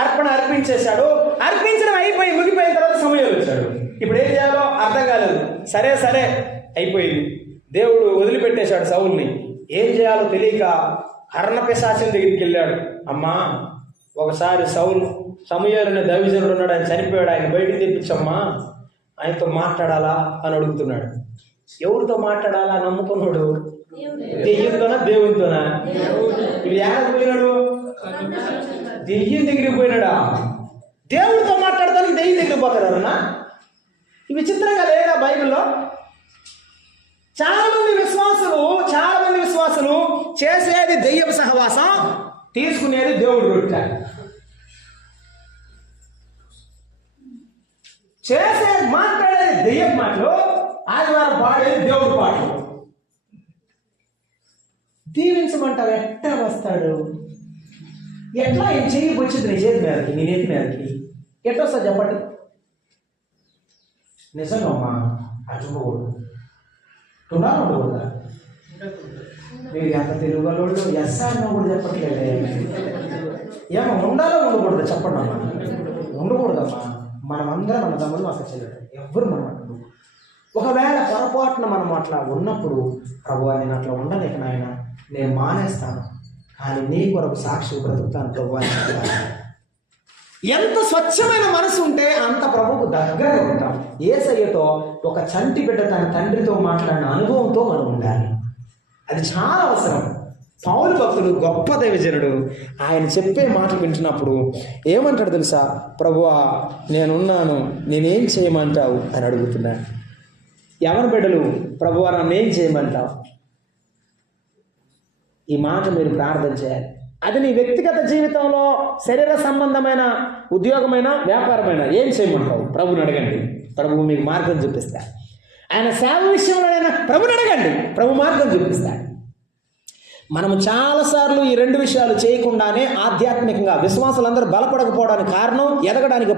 అర్పణ అర్పించేశాడు. అర్పించడం అయిపోయి ముగిపోయిన తర్వాత సమయం వచ్చాడు. ఇప్పుడు ఏం చేయాలో అర్థం కాలేదు. సరే అయిపోయింది. దేవుడు వదిలిపెట్టేశాడు సౌలుని. ఏం చేయాలో తెలియక అరణ్యపిశాచం దగ్గరికి వెళ్ళాడు. అమ్మా, ఒకసారి సౌలు సమూయేలు అనే దైవజనుడు ఉన్నాడు, ఆయన చనిపోయాడు, ఆయన బయటికి తెప్పించమ్మా, ఆయనతో మాట్లాడాలా అని అడుగుతున్నాడు. ఎవరితో మాట్లాడాలా? నమ్ముకున్నాడు. దెయ్యంతోనా దేవునితోనా? ఇప్పుడు ఎక్కడికి పోయినాడు? దెయ్యం దగ్గరికి పోయినాడా? దేవుడితో మాట్లాడతానికి దెయ్యం దగ్గరికి పోతాడన్నా? ఇవి విచిత్రంగా లేదా బైబిల్లో? చాలా మంది విశ్వాసులు చేసేది దెయ్యపు సహవాసం, తీసుకునేది దేవుడు రొట్టె. మాట్లాడేది దెయ్యపు మాటలు, ఆదివారం పాడేది దేవుడు పాటలు. దీవించమంటావు, ఎట్లా వస్తాడు? ఎట్లా ఏం చెయ్యి వచ్చింది నీ చేతి మీదకి, నీ నెత్తి మీదకి ఎట్లా వస్తా చెప్పండి? నిజంగా అమ్మా, అటు ఉండకూడదు. ఉండకూడదా? మీరు ఎంత తెలుగు వాళ్ళు ఎస్ఆర్ కూడా చెప్పట్లేదే. ఏమో ఉండాలో ఉండకూడదు చెప్పండి అమ్మా. ఉండకూడదమ్మా. మనమందరం మన తమ్ముళ్ళు అసలు చేయలేదు, ఎవ్వరు మనం అంటారు. ఒకవేళ పొరపాటున మనం అట్లా ఉన్నప్పుడు, ప్రభు నేను అట్లా ఉండలేక నాయన, నేను మానేస్తాను, కానీ నీ కొరకు సాక్షి బ్రతుకుతాను ప్రభు అని చెప్తాను. ఎంత స్వచ్ఛమైన మనసు ఉంటే అంత ప్రభువుకు దగ్గరగా ఉంటాం. యేసయ్యతో ఒక చంటి బిడ్డ తన తండ్రితో మాట్లాడిన అనుభవంతో మనం ఉండాలి. అది చాలా అవసరం. పౌలు భక్తుడు గొప్ప దైవజనుడు. ఆయన చెప్పే మాటలు వింటున్నప్పుడు ఏమంటాడు తెలుసా? ప్రభువా నేనున్నాను, నేనేం చేయమంటావు అని అడుగుతున్నాను. ఎవరి బిడ్డలు? ప్రభువా నన్నేం చేయమంటావు? ఈ మాట మీరు ప్రార్థన చేయాలి. అది నీ వ్యక్తిగత జీవితంలో శరీర సంబంధమైన, ఉద్యోగమైన, వ్యాపారమైన ఏం చేయమంటావు? ప్రభుని అడగండి, ప్రభువు మీకు మార్గం చూపిస్తా. ఆయన సేవ విషయంలోనైనా ప్రభుని అడగండి, ప్రభు మార్గం చూపిస్తాడు. మనము చాలాసార్లు ఈ రెండు విషయాలు చేయకుండానే ఆధ్యాత్మికంగా విశ్వాసులందరూ బలపడకపోవడానికి కారణం, ఎదగడానికి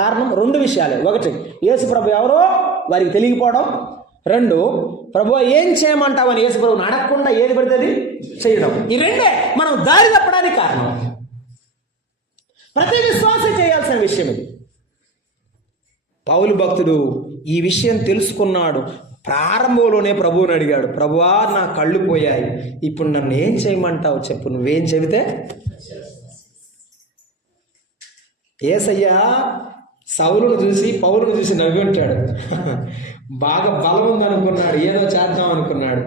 కారణం రెండు విషయాలే. ఒకటి, యేసు ప్రభు ఎవరో వారికి తెలియకపోవడం. రెండు, ప్రభు ఏం చేయమంటావని యేసు ప్రభువుని అడగకుండా ఏది పడుతుంది చేయడం. ఈ రెండే మనం దారి తప్పడానికి కారణం. ప్రతి విశ్వాసం చేయాల్సిన విషయం ఇది. పౌలు భక్తుడు ఈ విషయం తెలుసుకున్నాడు. ప్రారంభంలోనే ప్రభువుని అడిగాడు, ప్రభువా నా కళ్ళు పోయాయి, ఇప్పుడు నన్ను ఏం చేయమంటావు చెప్పు, నువ్వేం చెబితే. యేసయ్య సౌలును చూసి పౌలును చూసి నవ్వి ఉంటాడు. బాగా బలం ఉందనుకున్నాడు, ఏదో చేద్దాం అనుకున్నాడు.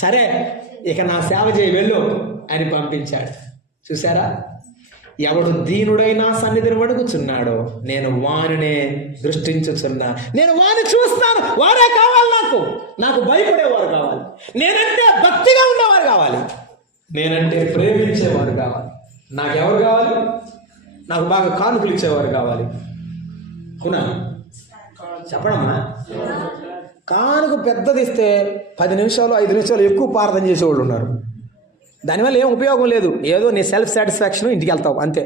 సరే ఇక నా సేవ చేయి వెళ్ళు అని పంపించాడు. చూసారా? ఎవడు దీనుడైనా సన్నిధిని వణుకుచున్నాడో నేను వానినే దృష్టించుచున్నా. నేను వాని చూస్తాను, వారే కావాలి నాకు భయపడేవారు కావాలి, నేనంటే భక్తిగా ఉండేవారు కావాలి, నేనంటే ప్రేమించేవారు కావాలి. నాకెవరు కావాలి? నాకు బాగా కానుకలు ఇచ్చేవారు కావాలి. అవునా? చెప్పడమ్మా. కానుక పెద్దది ఇస్తే 10 నిమిషాలు 5 నిమిషాలు ఎక్కువ ప్రార్థన చేసేవాళ్ళు ఉన్నారు. దానివల్ల ఏం ఉపయోగం లేదు. ఏదో నీ సెల్ఫ్ సాటిస్ఫాక్షన్, ఇంటికి వెళ్తావు అంతే.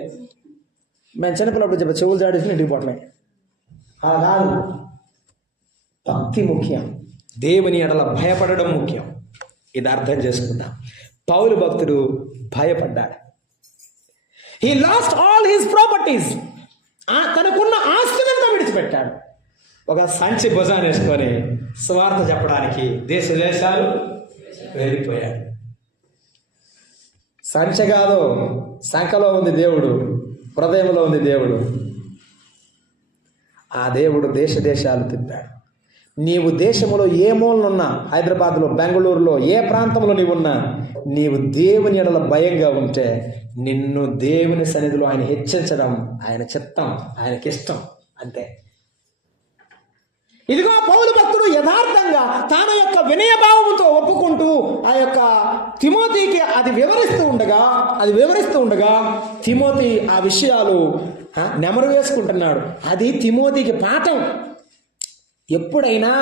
మేము చిన్నపిల్లప్పుడు చెప్పి చెవులు చాడేసుకుని ఇంటికి పోవటమే. అలా కాదు. భక్తి ముఖ్యం, దేవుని ఎడల భయపడడం ముఖ్యం. ఇది అర్థం చేసుకుందాం. పౌలు భక్తుడు భయపడ్డాడు. He lost all his properties. తనకున్న ఆస్తినంతా విడిచిపెట్టాడు. ఒక సంచి భుజాన్ని వేసుకొని స్వార్థ చెప్పడానికి దేశ దేశాలు వెళ్ళిపోయాడు. సంచి కాదు, సంఖలో ఉంది దేవుడు, హృదయంలో ఉంది దేవుడు. ఆ దేవుడు దేశ దేశాలు తిప్పాడు. నీవు దేశంలో ఏ మూలనున్నా, హైదరాబాద్లో, బెంగళూరులో, ఏ ప్రాంతంలో నీవున్నా, నీవు దేవుని ఎడల భయంగా ఉంటే నిన్ను దేవుని సన్నిధిలో ఆయన హెచ్చరించడం ఆయన చిత్తం, ఆయనకిష్టం. అంతే. ఇదిగో పౌలు భక్తుడు యథార్థంగా తన యొక్క వినయభావంతో ఒప్పుకుంటూ ఆ యొక్క తిమోతికి అది వివరిస్తూ ఉండగా తిమోతి ఆ విషయాలు నెమరు వేసుకుంటున్నాడు. అది తిమోతికి పాఠం. ఎప్పుడైనా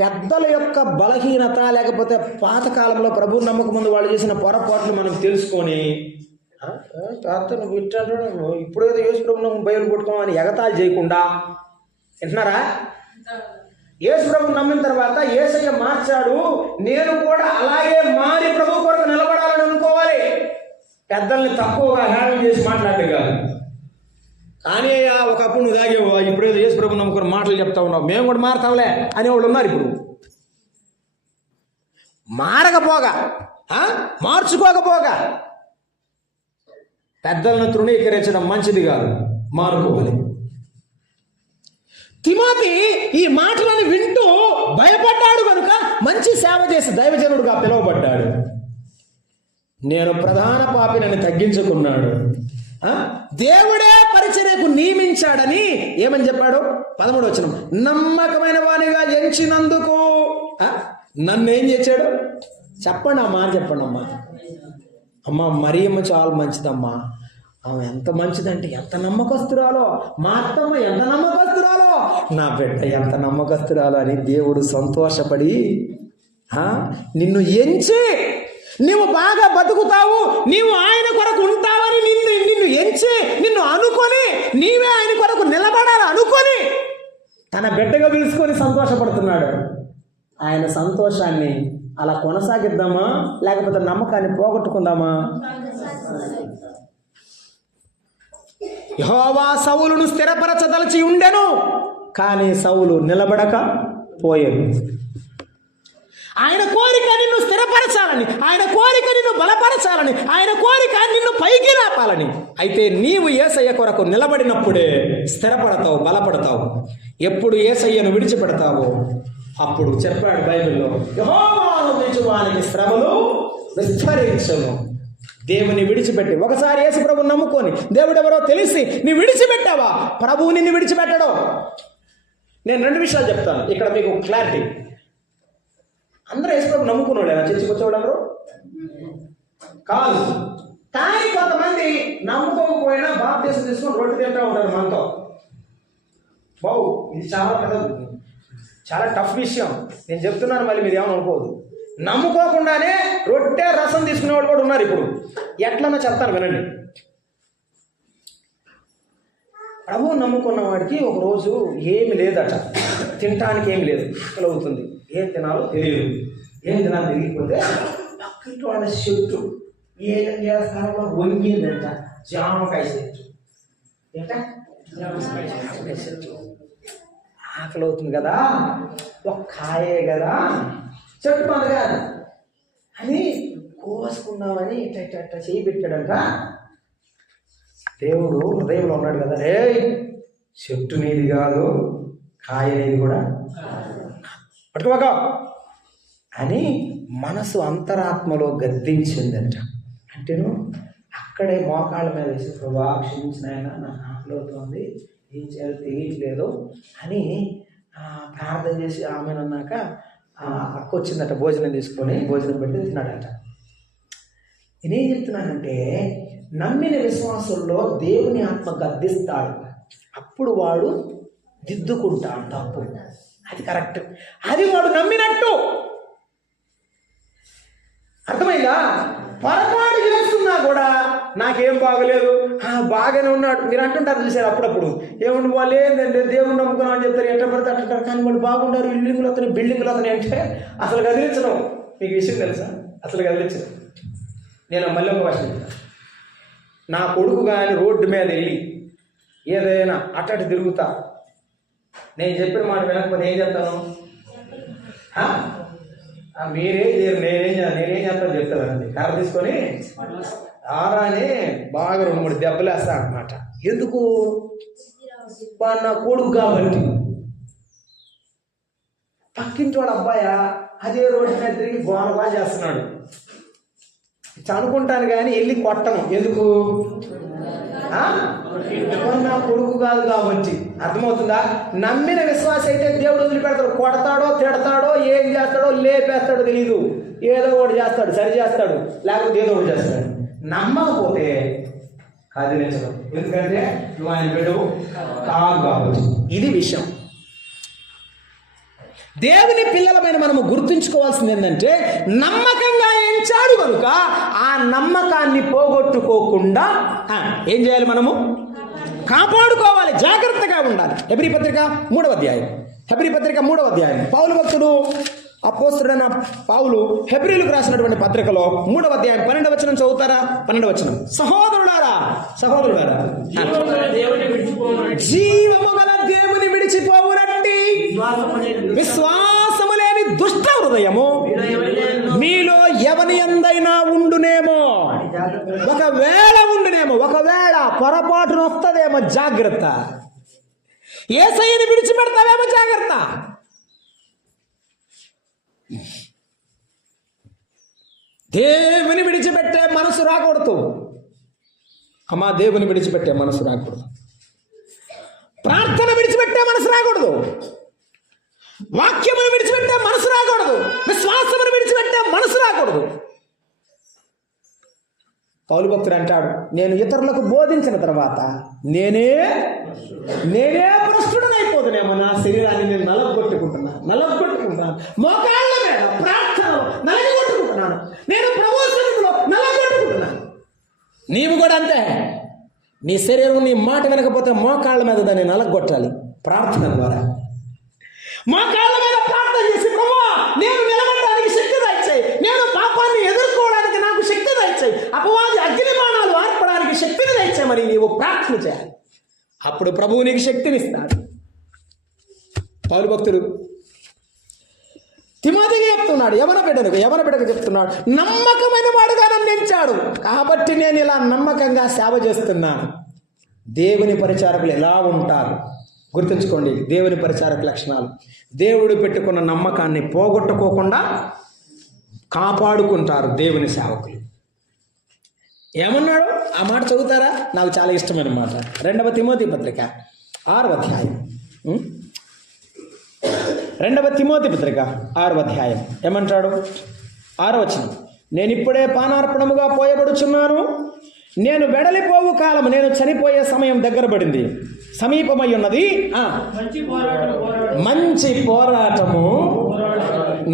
పెద్దల యొక్క బలహీనత, లేకపోతే పాతకాలంలో ప్రభు నమ్మక ముందు వాళ్ళు చేసిన పొరపాట్లు మనం తెలుసుకొని నువ్వు వింటాడు, ఇప్పుడు ఏదో యేసు ప్రభు బయలు కొట్టుకోమని ఎగతాళి చేయకుండా, వింటున్నారా? యేసు ప్రభు నమ్మిన తర్వాత యేసయ్య మార్చాడు, నేను కూడా అలాగే మారి ప్రభు కొరకు నిలబడాలని అనుకోవాలి. పెద్దల్ని తక్కువగా హ్యాండిల్ చేసి మాట్లాడటం కాదు. కానీ ఒకప్పుడు నువ్వు తాగేవో, ఇప్పుడేదో యేసు ప్రభు నమ్ముకుని మాటలు చెప్తా ఉన్నావు, మేము కూడా మారతాంలే అనేవాళ్ళు ఉన్నారు. ఇప్పుడు మారకపోగా, మార్చుకోకపోగా పెద్దలను తృణీకరించడం మంచిది కాదు, మారుకోవాలి. తిమోతి ఈ మాటలను వింటూ భయపడ్డాడు కనుక మంచి సేవ చేసి దైవజనుడుగా పిలువబడ్డాడు. నేను ప్రధాన పాపినని తగ్గించుకున్నాడు. దేవుడే పరిచర్యకు నియమించాడని ఏమని చెప్పాడు? 13వ వచనం, నమ్మకమైన వానిగా ఎంచినందుకు నన్ను ఏం చేశాడు? చెప్పండి అమ్మా, చెప్పండి అమ్మా. అమ్మ మరియమ్మ చాలా మంచిదమ్మా. ఆమె ఎంత మంచిదంటే ఎంత నమ్మకస్తురాలో, మా అత్తమ్మ ఎంత నమ్మకస్తురాలో, నా బిడ్డ ఎంత నమ్మకస్తురాలో అని దేవుడు సంతోషపడి నిన్ను ఎంచి నీవు బాగా బతుకుతావు, నీవు ఆయన కొరకు ఉంటావని నిన్ను ఎంచి నిన్ను అనుకొని నీవే ఆయన కొరకు నిలబడాలి అనుకొని తన బిడ్డగా పిలుచుకొని సంతోషపడుతున్నాడు. ఆయన సంతోషాన్ని అలా కొనసాగిద్దామా, లేకపోతే నమ్మకాన్ని పోగొట్టుకుందామా? యెహోవా సౌలును స్థిరపరచదలిచి ఉండెను, కానీ సౌలు నిలబడక పోయాడు. ఆయన కోరిక నిన్ను స్థిరపరచాలని, ఆయన కోరిక నిన్ను బలపరచాలని, ఆయన కోరిక నిన్ను పైకి లేపాలని. అయితే నీవు యేసయ్య కొరకు నిలబడినప్పుడే స్థిరపడతావు, బలపడతావు. ఎప్పుడు యేసయ్యను విడిచిపెడతావో అప్పుడు చెప్పాడు బైబిల్లో, యెహోవాను విడిచివానికి శ్రమలు విస్తరించును. దేవుని విడిచిపెట్టి ఒకసారి యేసు ప్రభువుని నమ్ముకొని దేవుడు ఎవరో తెలిసి నీ విడిచిపెట్టావా, ప్రభువు నిన్ను విడిచిపెట్టడు. నేను 2 విషయాలు చెప్తాను ఇక్కడ మీకు క్లారిటీ. అందరూ యేసు ప్రభు నమ్ముకున్నాడు, చర్చికి వచ్చేవాడు అందరూ కాదు. కానీ కొంతమంది నమ్ముకోకపోయినా బాప్తిసం తీసుకొని రొట్టె తింటూ ఉంటారు మనతో. బావు, ఇది చాలా టఫ్ విషయం నేను చెప్తున్నాను, మళ్ళీ మీరు ఏమని అనుకోవద్దు. నమ్ముకోకుండానే రొట్టె రసం తీసుకునే వాళ్ళు కూడా ఉన్నారు. ఇప్పుడు ఎట్లన్నా చెప్తాను వినండి. ప్రభువు నమ్ముకున్న వాడికి ఒకరోజు ఏమి లేదట, తినటానికి ఏమి లేదు, ఆకలి అవుతుంది, ఏం తినాలో తెలియదు. ఏం తినాలో తెలియకపోతే పక్కన వాళ్ళ చెట్టు ఏం చేస్తారో వంగిందంట, జామకాయ చెట్టు. జామకాయ చెట్టు ఆకలి అవుతుంది కదా, ఒక కాయే కదా, చెట్టు పంద కాదు అని కోసుకుందామని ఇట్ట చేయి పెట్టాడంట. దేవుడు హృదయంలో ఉన్నాడు కదా, రే చెట్టు నీది కాదు, కాయ నీది కూడా పట్టుకోక అని మనసు అంతరాత్మలో గద్దించిందంట. అంటేను అక్కడే మోకాళ్ళ మీద వేసి, ప్రభా క్షమించిన ఆయన, నాకు ఆకలి అవుతుంది, ఏం చేయాలో తెలియట్లేదు అని ప్రార్థన చేసి ఆమెను అన్నాక అక్క వచ్చిందట, భోజనం తీసుకొని భోజనం పెట్టి తిన్నాడట. నేనేం చెప్తున్నానంటే, నమ్మిన విశ్వాసంలో దేవుని ఆత్మ గద్దిస్తాడు, అప్పుడు వాడు దిద్దుకుంటాడు తప్పు, అది కరెక్ట్, అది వాడు నమ్మినట్టు. అర్థమైందా? పొరపాటు చేస్తున్నా కూడా నాకేం బాగలేదు, బాగానే ఉన్నాడు మీరు అంటుంటారు చూసారు అప్పుడప్పుడు. ఏమంటే వాళ్ళు ఏంటంటే దేవుని నమ్ముకున్నాం అని చెప్తారు, ఎట్లా పడితే అట్లంటారు. కానీ వాళ్ళు బాగుంటారు, బిల్డింగ్లు వస్తున్నాయి అంటే అసలు కదిలించడం. మీకు విషయం తెలుసా? అసలు కదిలించడం. నేను మళ్ళీ ఒక వర్షం చెప్తాను. నా కొడుకు కానీ రోడ్డు మీద వెళ్ళి ఏదైనా అట్టటి తిరుగుతా, నేను చెప్పిన మాట వినకపోతే ఏం చెప్తాను? మీరేం చేయరు, నేనేం చేస్తాను చెప్తానండి. కర్ర తీసుకొని ఆరాని బాగా 2-3 దెబ్బలు వేస్తా అన్నమాట. ఎందుకు? నా కొడుకు కాబట్టి. పక్కింటి వాడు అబ్బాయా అదే రోడ్డు మీద తిరిగి బాగా చేస్తున్నాడు, అనుకుంటాను కానీ వెళ్ళి కొట్టను. ఎందుకు? నా కొడుకు కాదు కాబట్టి. అర్థమవుతుందా? నమ్మిన విశ్వాస అయితే దేవుడు వదిలిపెడతాడు. కొడతాడో తిడతాడో ఏం చేస్తాడో లేపేస్తాడో తెలీదు, ఏదో ఒకటి చేస్తాడు, సరి చేస్తాడు, లేకపోతే ఏదో ఒకటి చేస్తాడు. నమ్మకపోతే కదిలించడం, ఎందుకంటే నువ్వు ఆయన బిడ్డవు కాదు కాబట్టి. ఇది విషయం. దేవుని పిల్లలమైన మనము గుర్తుంచుకోవాల్సింది ఏంటంటే, నమ్మకంగా ఎంచాడు కనుక ఆ నమ్మకాన్ని పోగొట్టుకోకుండా ఏం చేయాలి? మనము కాపాడుకోవాలి, జాగ్రత్తగా ఉండాలి. హెబ్రీ పత్రిక 3వ అధ్యాయం పౌలు భక్తుడు అపోస్తలుడైన పౌలు హెబ్రీయులకు రాసినటువంటి పత్రికలో 3వ అధ్యాయం 12వ వచనం చదువుతారా? 12వ వచనం, సహోదరులారా జీవము గల దేవుని విడిచిపోవునట్టి విశ్వాసము లేని దుష్ట హృదయము మీలో ఎవని యందైనా ఉండునేమో. ఒకవేళ పొరపాటున వస్తుందేమో జాగ్రత్త. యేసయ్యని విడిచిపెడతావేమో జాగ్రత్త. దేవుని విడిచిపెట్టే మనసు రాకూడదు అమ్మా. దేవుని విడిచిపెట్టే మనసు రాకూడదు. ప్రార్థన విడిచిపెట్టే మనసు రాకూడదు. వాక్యమును విడిచిపెట్టే మనసు రాకూడదు. విశ్వాసమును విడిచిపెట్టే మనసు రాకూడదు. పౌలు భక్తుడు అంటాడు, నేను ఇతరులకు బోధించిన తర్వాత నేనే భ్రష్టుడనైపోతున్నామో. నా శరీరాన్ని నేను నలగొట్టుకుంటున్నాను. మోకాళ్ళ మీద ప్రార్థనలో నలగొట్టుకుంటున్నాను. నేను ప్రభువు సన్నిధిలో నలగొట్టుకుంటున్నాను. నీవు కూడా అంతే. నీ శరీరం నీ మాట వినకపోతే మోకాళ్ళ మీద దాన్ని నలగొట్టాలి ప్రార్థన ద్వారా. మోకాళ్ళ మీద ప్రార్థన చేసి, ప్రభువా నేను నిలబడడానికి శక్తి దయచేయి, నేను పాపాన్ని ఎదుర్కోవడానికి నాకు శక్తి దయచేయి, అపవాది అగ్నిబాణాలు ఆర్పడానికి శక్తిని దయచేయమని నీవు ప్రార్థన చేయాలి. అప్పుడు ప్రభువు నీకు శక్తిని ఇస్తాడు. పౌలు భక్తుడు తిమోతికి చెప్తున్నాడు, యవన బిడ్డకు చెప్తున్నాడు, నమ్మకమైన వాడుగా నన్ను ఎంచాడు కాబట్టి నేను ఇలా నమ్మకంగా సేవ చేస్తున్నాను. దేవుని పరిచారకులు ఎలా ఉంటారు గుర్తుంచుకోండి. దేవుని పరిచారక లక్షణాలు: దేవుడు పెట్టుకున్న నమ్మకాన్ని పోగొట్టుకోకుండా కాపాడుకుంటారు దేవుని సేవకులు. ఏమన్నాడు ఆ మాట చదువుతారా? నాకు చాలా ఇష్టమైన మాట. 2వ తిమోతి పత్రిక 6వ అధ్యాయం. 2వ తిమోతి పత్రిక 6వ అధ్యాయం ఏమంటాడు? 6వ వచనం, నేను ఇప్పుడే పానార్పణముగా పోయబడుచున్నాను. నేను వెడలిపోవు కాలం, నేను చనిపోయే సమయం దగ్గర పడింది, సమీపమై ఉన్నది. మంచి పోరాటము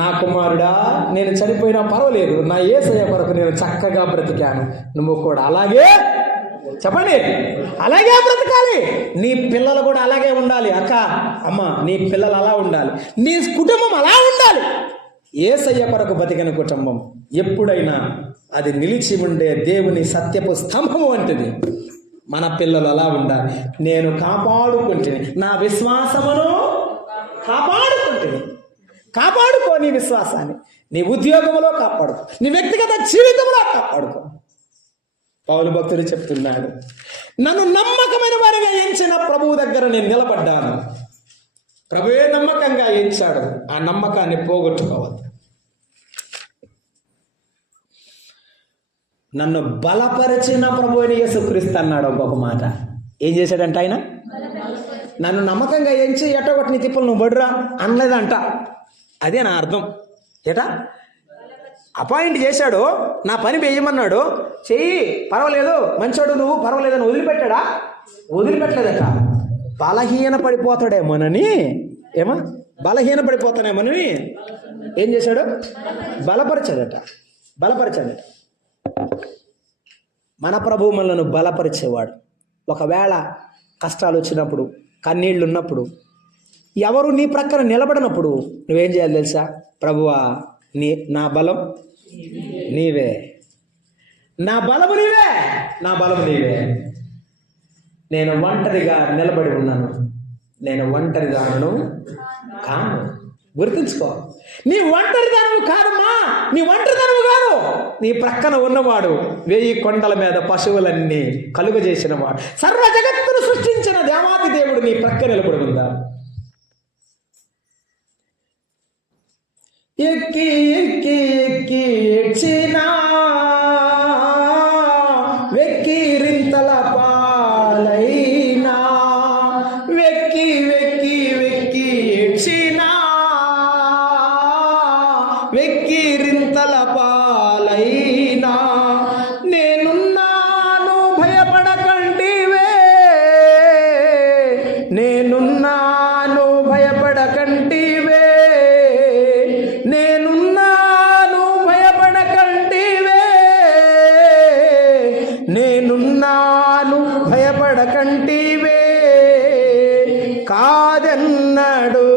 నా కుమారుడా, నేను చనిపోయినా పర్వాలేదు, నా యేసయ్య కొరకు నేను చక్కగా బ్రతికాను. నువ్వు కూడా అలాగే చెప్పండి, అలాగే బ్రతకాలి. నీ పిల్లలు కూడా అలాగే ఉండాలి. అక్క, అమ్మ, నీ పిల్లలు అలా ఉండాలి. నీ కుటుంబం అలా ఉండాలి. యేసయ్య కొరకు బతికిన కుటుంబం ఎప్పుడైనా అది నిలిచి ఉండే దేవుని సత్యపు స్తంభము వంటిది. మన పిల్లలు అలా ఉండాలి. నేను కాపాడుకుంటుంది, నా విశ్వాసమును కాపాడుకుంటుంది. కాపాడుకో నీ విశ్వాసాన్ని. నీ ఉద్యోగంలో కాపాడుకో, నీ వ్యక్తిగత జీవితంలో కాపాడుకో. పౌలు భక్తుడు చెప్తున్నాడు, నన్ను నమ్మకమైన వారిగా ఎంచిన ప్రభువు దగ్గర నేను నిలబడ్డాను. ప్రభువే నమ్మకంగా ఎంచాడు. ఆ నమ్మకాన్ని పోగొట్టుకోవద్దు. నన్ను బలపరిచిన ప్రభువు అని యేసుక్రీస్తు అన్నాడు. ఇంకొక మాట ఏం చేశాడంట ఆయన? నన్ను నమ్మకంగా ఎంచి ఎట్టగొట్టి నీ తిప్పలు నువ్వు బడురా అనలేదంట. అదే నా అర్థం. ఏటా అపాయింట్ చేశాడు, నా పని వేయమన్నాడు, చెయ్యి, పర్వాలేదు, మంచోడు నువ్వు, పర్వాలేదని వదిలిపెట్టలేదట. బలహీన పడిపోతాడేమోనని ఏం చేశాడు? బలపరిచాడట. మన ప్రభువు మనలను బలపరిచేవాడు. ఒకవేళ కష్టాలు వచ్చినప్పుడు, కన్నీళ్ళు ఉన్నప్పుడు, ఎవరు నీ ప్రక్కన నిలబడినప్పుడు నువ్వేం చేయాలి తెలుసా? ప్రభువా, నా బలం నీవే, నా బలము నీవే. నేను ఒంటరిగా నిలబడి ఉన్నాను, నేను ఒంటరిగాను కాను. గుర్తుంచుకో, నీ ఒంటరిదానము కాదమ్మా, నీ ఒంటరిదానము కాదు. నీ ప్రక్కన ఉన్నవాడు 1000 కొండల మీద పశువులన్నీ కలుగజేసిన వాడు, సర్వ జగత్తును సృష్టించిన దేవాది దేవుడు నీ ప్రక్క నిలబడి ఉందా? ఎక్కి ఏడ్చినా వెక్కిరింతల పాలైనా, వెక్కి ఏడ్చినా వెక్కిరింతల పాలైనా, నేనున్నాను భయపడకంటివే, నేనున్నాను భయపడకంటివే, నేనున్నాను భయపడకంటివే, కాదన్నాడు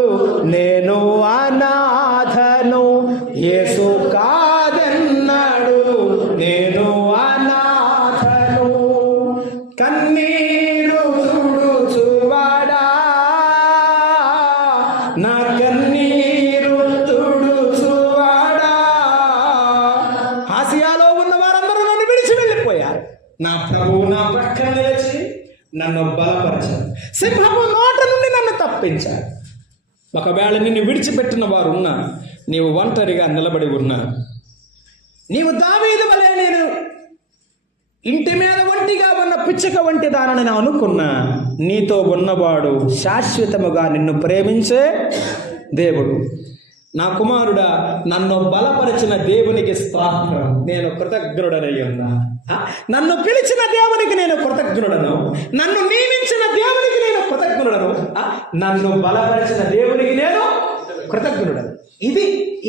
నేను అనాథను. యేసు కాదన్నాడు, నేను అనాథను. కన్నీరు తుడుచువాడా, నా కన్నీరు తుడుచువాడా. ఆసియాలో ఉన్న వారందరూ నన్ను విడిచి వెళ్ళిపోయారు. నా ప్రభువు నా ప్రక్కన నిలిచి నన్ను బలపరిచాడు. సింహము నోట నుండి నన్ను తప్పించాడు. ఒకవేళ నిన్ను విడిచిపెట్టిన వారు ఉన్నా, నీవు ఒంటరిగా నిలబడి ఉన్నా, నీవు దావీదు వలె నేను ఇంటి మీద ఒంటిగా ఉన్న పిచ్చుక వంటి దానని అనుకున్నా, నీతో ఉన్నవాడు శాశ్వతముగా నిన్ను ప్రేమించే దేవుడు. నా కుమారుడా, నన్ను బలపరిచిన దేవునికి స్తోత్రం. నేను కృతజ్ఞుడనై ఉన్నా. నన్ను పిలిచిన దేవునికి నేను కృతజ్ఞుడను. నన్ను నియమించిన దేవునికి నేను కృతజ్ఞుడను. నన్ను బలపరిచిన దేవునికి నేను కృతజ్ఞుడను.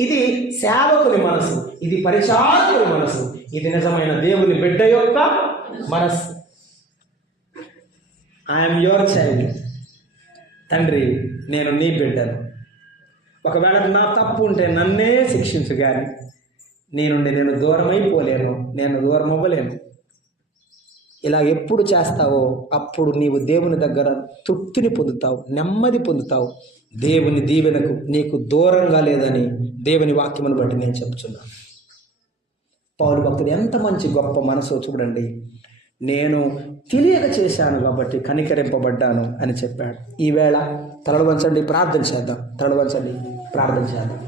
ఇది సేవకుని మనసు, ఇది పరిచారకుని మనసు, ఇది నిజమైన దేవుని బిడ్డ యొక్క మనసు. I'm your child. తండ్రి, నేను నీ బిడ్డను. ఒకవేళ నా తప్పు ఉంటే నన్నే శిక్షించు, కానీ నీ నుండి నేను దూరం అయిపోలేను, నేను దూరం అవ్వలేను. ఇలా ఎప్పుడు చేస్తావో అప్పుడు నీవు దేవుని దగ్గర తృప్తిని పొందుతావు, నెమ్మది పొందుతావు. దేవుని దీవెనకు నీకు దూరంగా లేదని దేవుని వాక్యమును బట్టి నేను చెప్తున్నాను. పౌలు భక్తుడు ఎంత మంచి గొప్ప మనసు చూడండి. నేను తెలియక చేశాను కాబట్టి కనికరింపబడ్డాను అని చెప్పాడు. ఈవేళ తలలు వంచండి, ప్రార్థన చేద్దాం. తలలు వంచండి, ప్రార్థన చేద్దాం.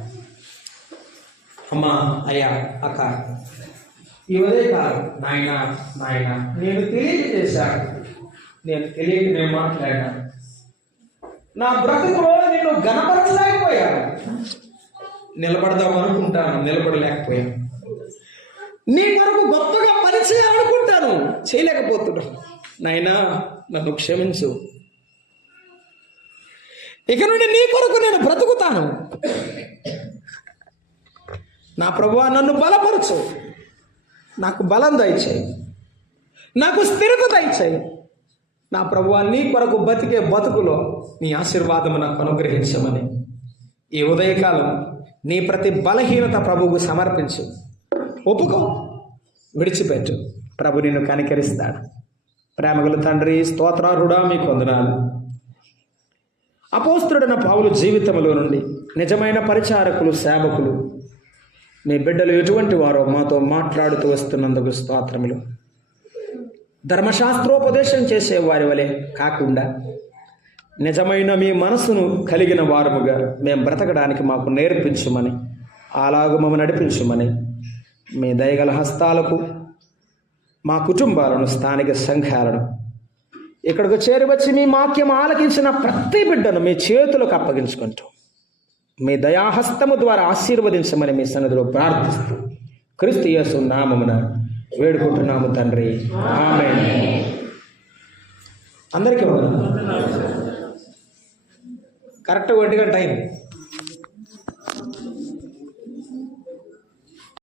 అమ్మా, అయ్యా, అక్క, ఈ ఉదయకాలం నాయన నేను తెలియక చేశాను, నేను తెలియక నేను మాట్లాడాను, నా బ్రతుకులో నేను గణపరచలేకపోయాను. నిలబడదాం అనుకుంటాను, నిలబడలేకపోయాను. నీ కొరకు గొప్పగా పని చేయాలనుకుంటాను, చేయలేకపోతున్నాను. నాయనా, నన్ను క్షమించు. ఇక నుండి నీ కొరకు నేను బ్రతుకుతాను. నా ప్రభువా, నన్ను బలపరచు. నాకు బలం దయచేయి, నాకు స్థిరత దయచేయి. నా ప్రభువా, నీ కొరకు బతికే బతుకులో నీ ఆశీర్వాదము నాకు అనుగ్రహించమని ఈ ఉదయకాలం నీ ప్రతి బలహీనత ప్రభువుకు సమర్పించు. ఒప్పుకో, విడిచిపెట్టు. ప్రభు నిన్ను కనికరిస్తాడు. ప్రేమగల తండ్రి, స్తోత్రారుడా, మీకు వందనాలు. అపోస్తలుడైన పౌలు జీవితంలో నుండి నిజమైన పరిచారకులు, సేవకులు, మీ బిడ్డలు ఎటువంటి వారో మాతో మాట్లాడుతూ వస్తున్నందుకు స్తోత్రములు. ధర్మశాస్త్రోపదేశం చేసే వారి వలె కాకుండా నిజమైన మీ మనసును కలిగిన వారముగా మేము బ్రతకడానికి మాకు నేర్పించమని, అలాగూ మమ్మల్ని నడిపించమని మీ దయగల హస్తాలకు మా కుటుంబాలను, స్థానిక సంఘాలను, ఇక్కడికి చేరివచ్చి మీ వాక్యం ఆలకించిన ప్రతి బిడ్డను మీ చేతులకు అప్పగించుకుంటూ మీ దయాహస్తము ద్వారా ఆశీర్వదించమని మీ సన్నిధిలో ప్రార్థిస్తూ క్రీస్తు యేసు నామమున వేడుకుంటున్నాము తండ్రి, ఆమేన్. అందరికీ కరెక్ట్ 1 గంట అయింది.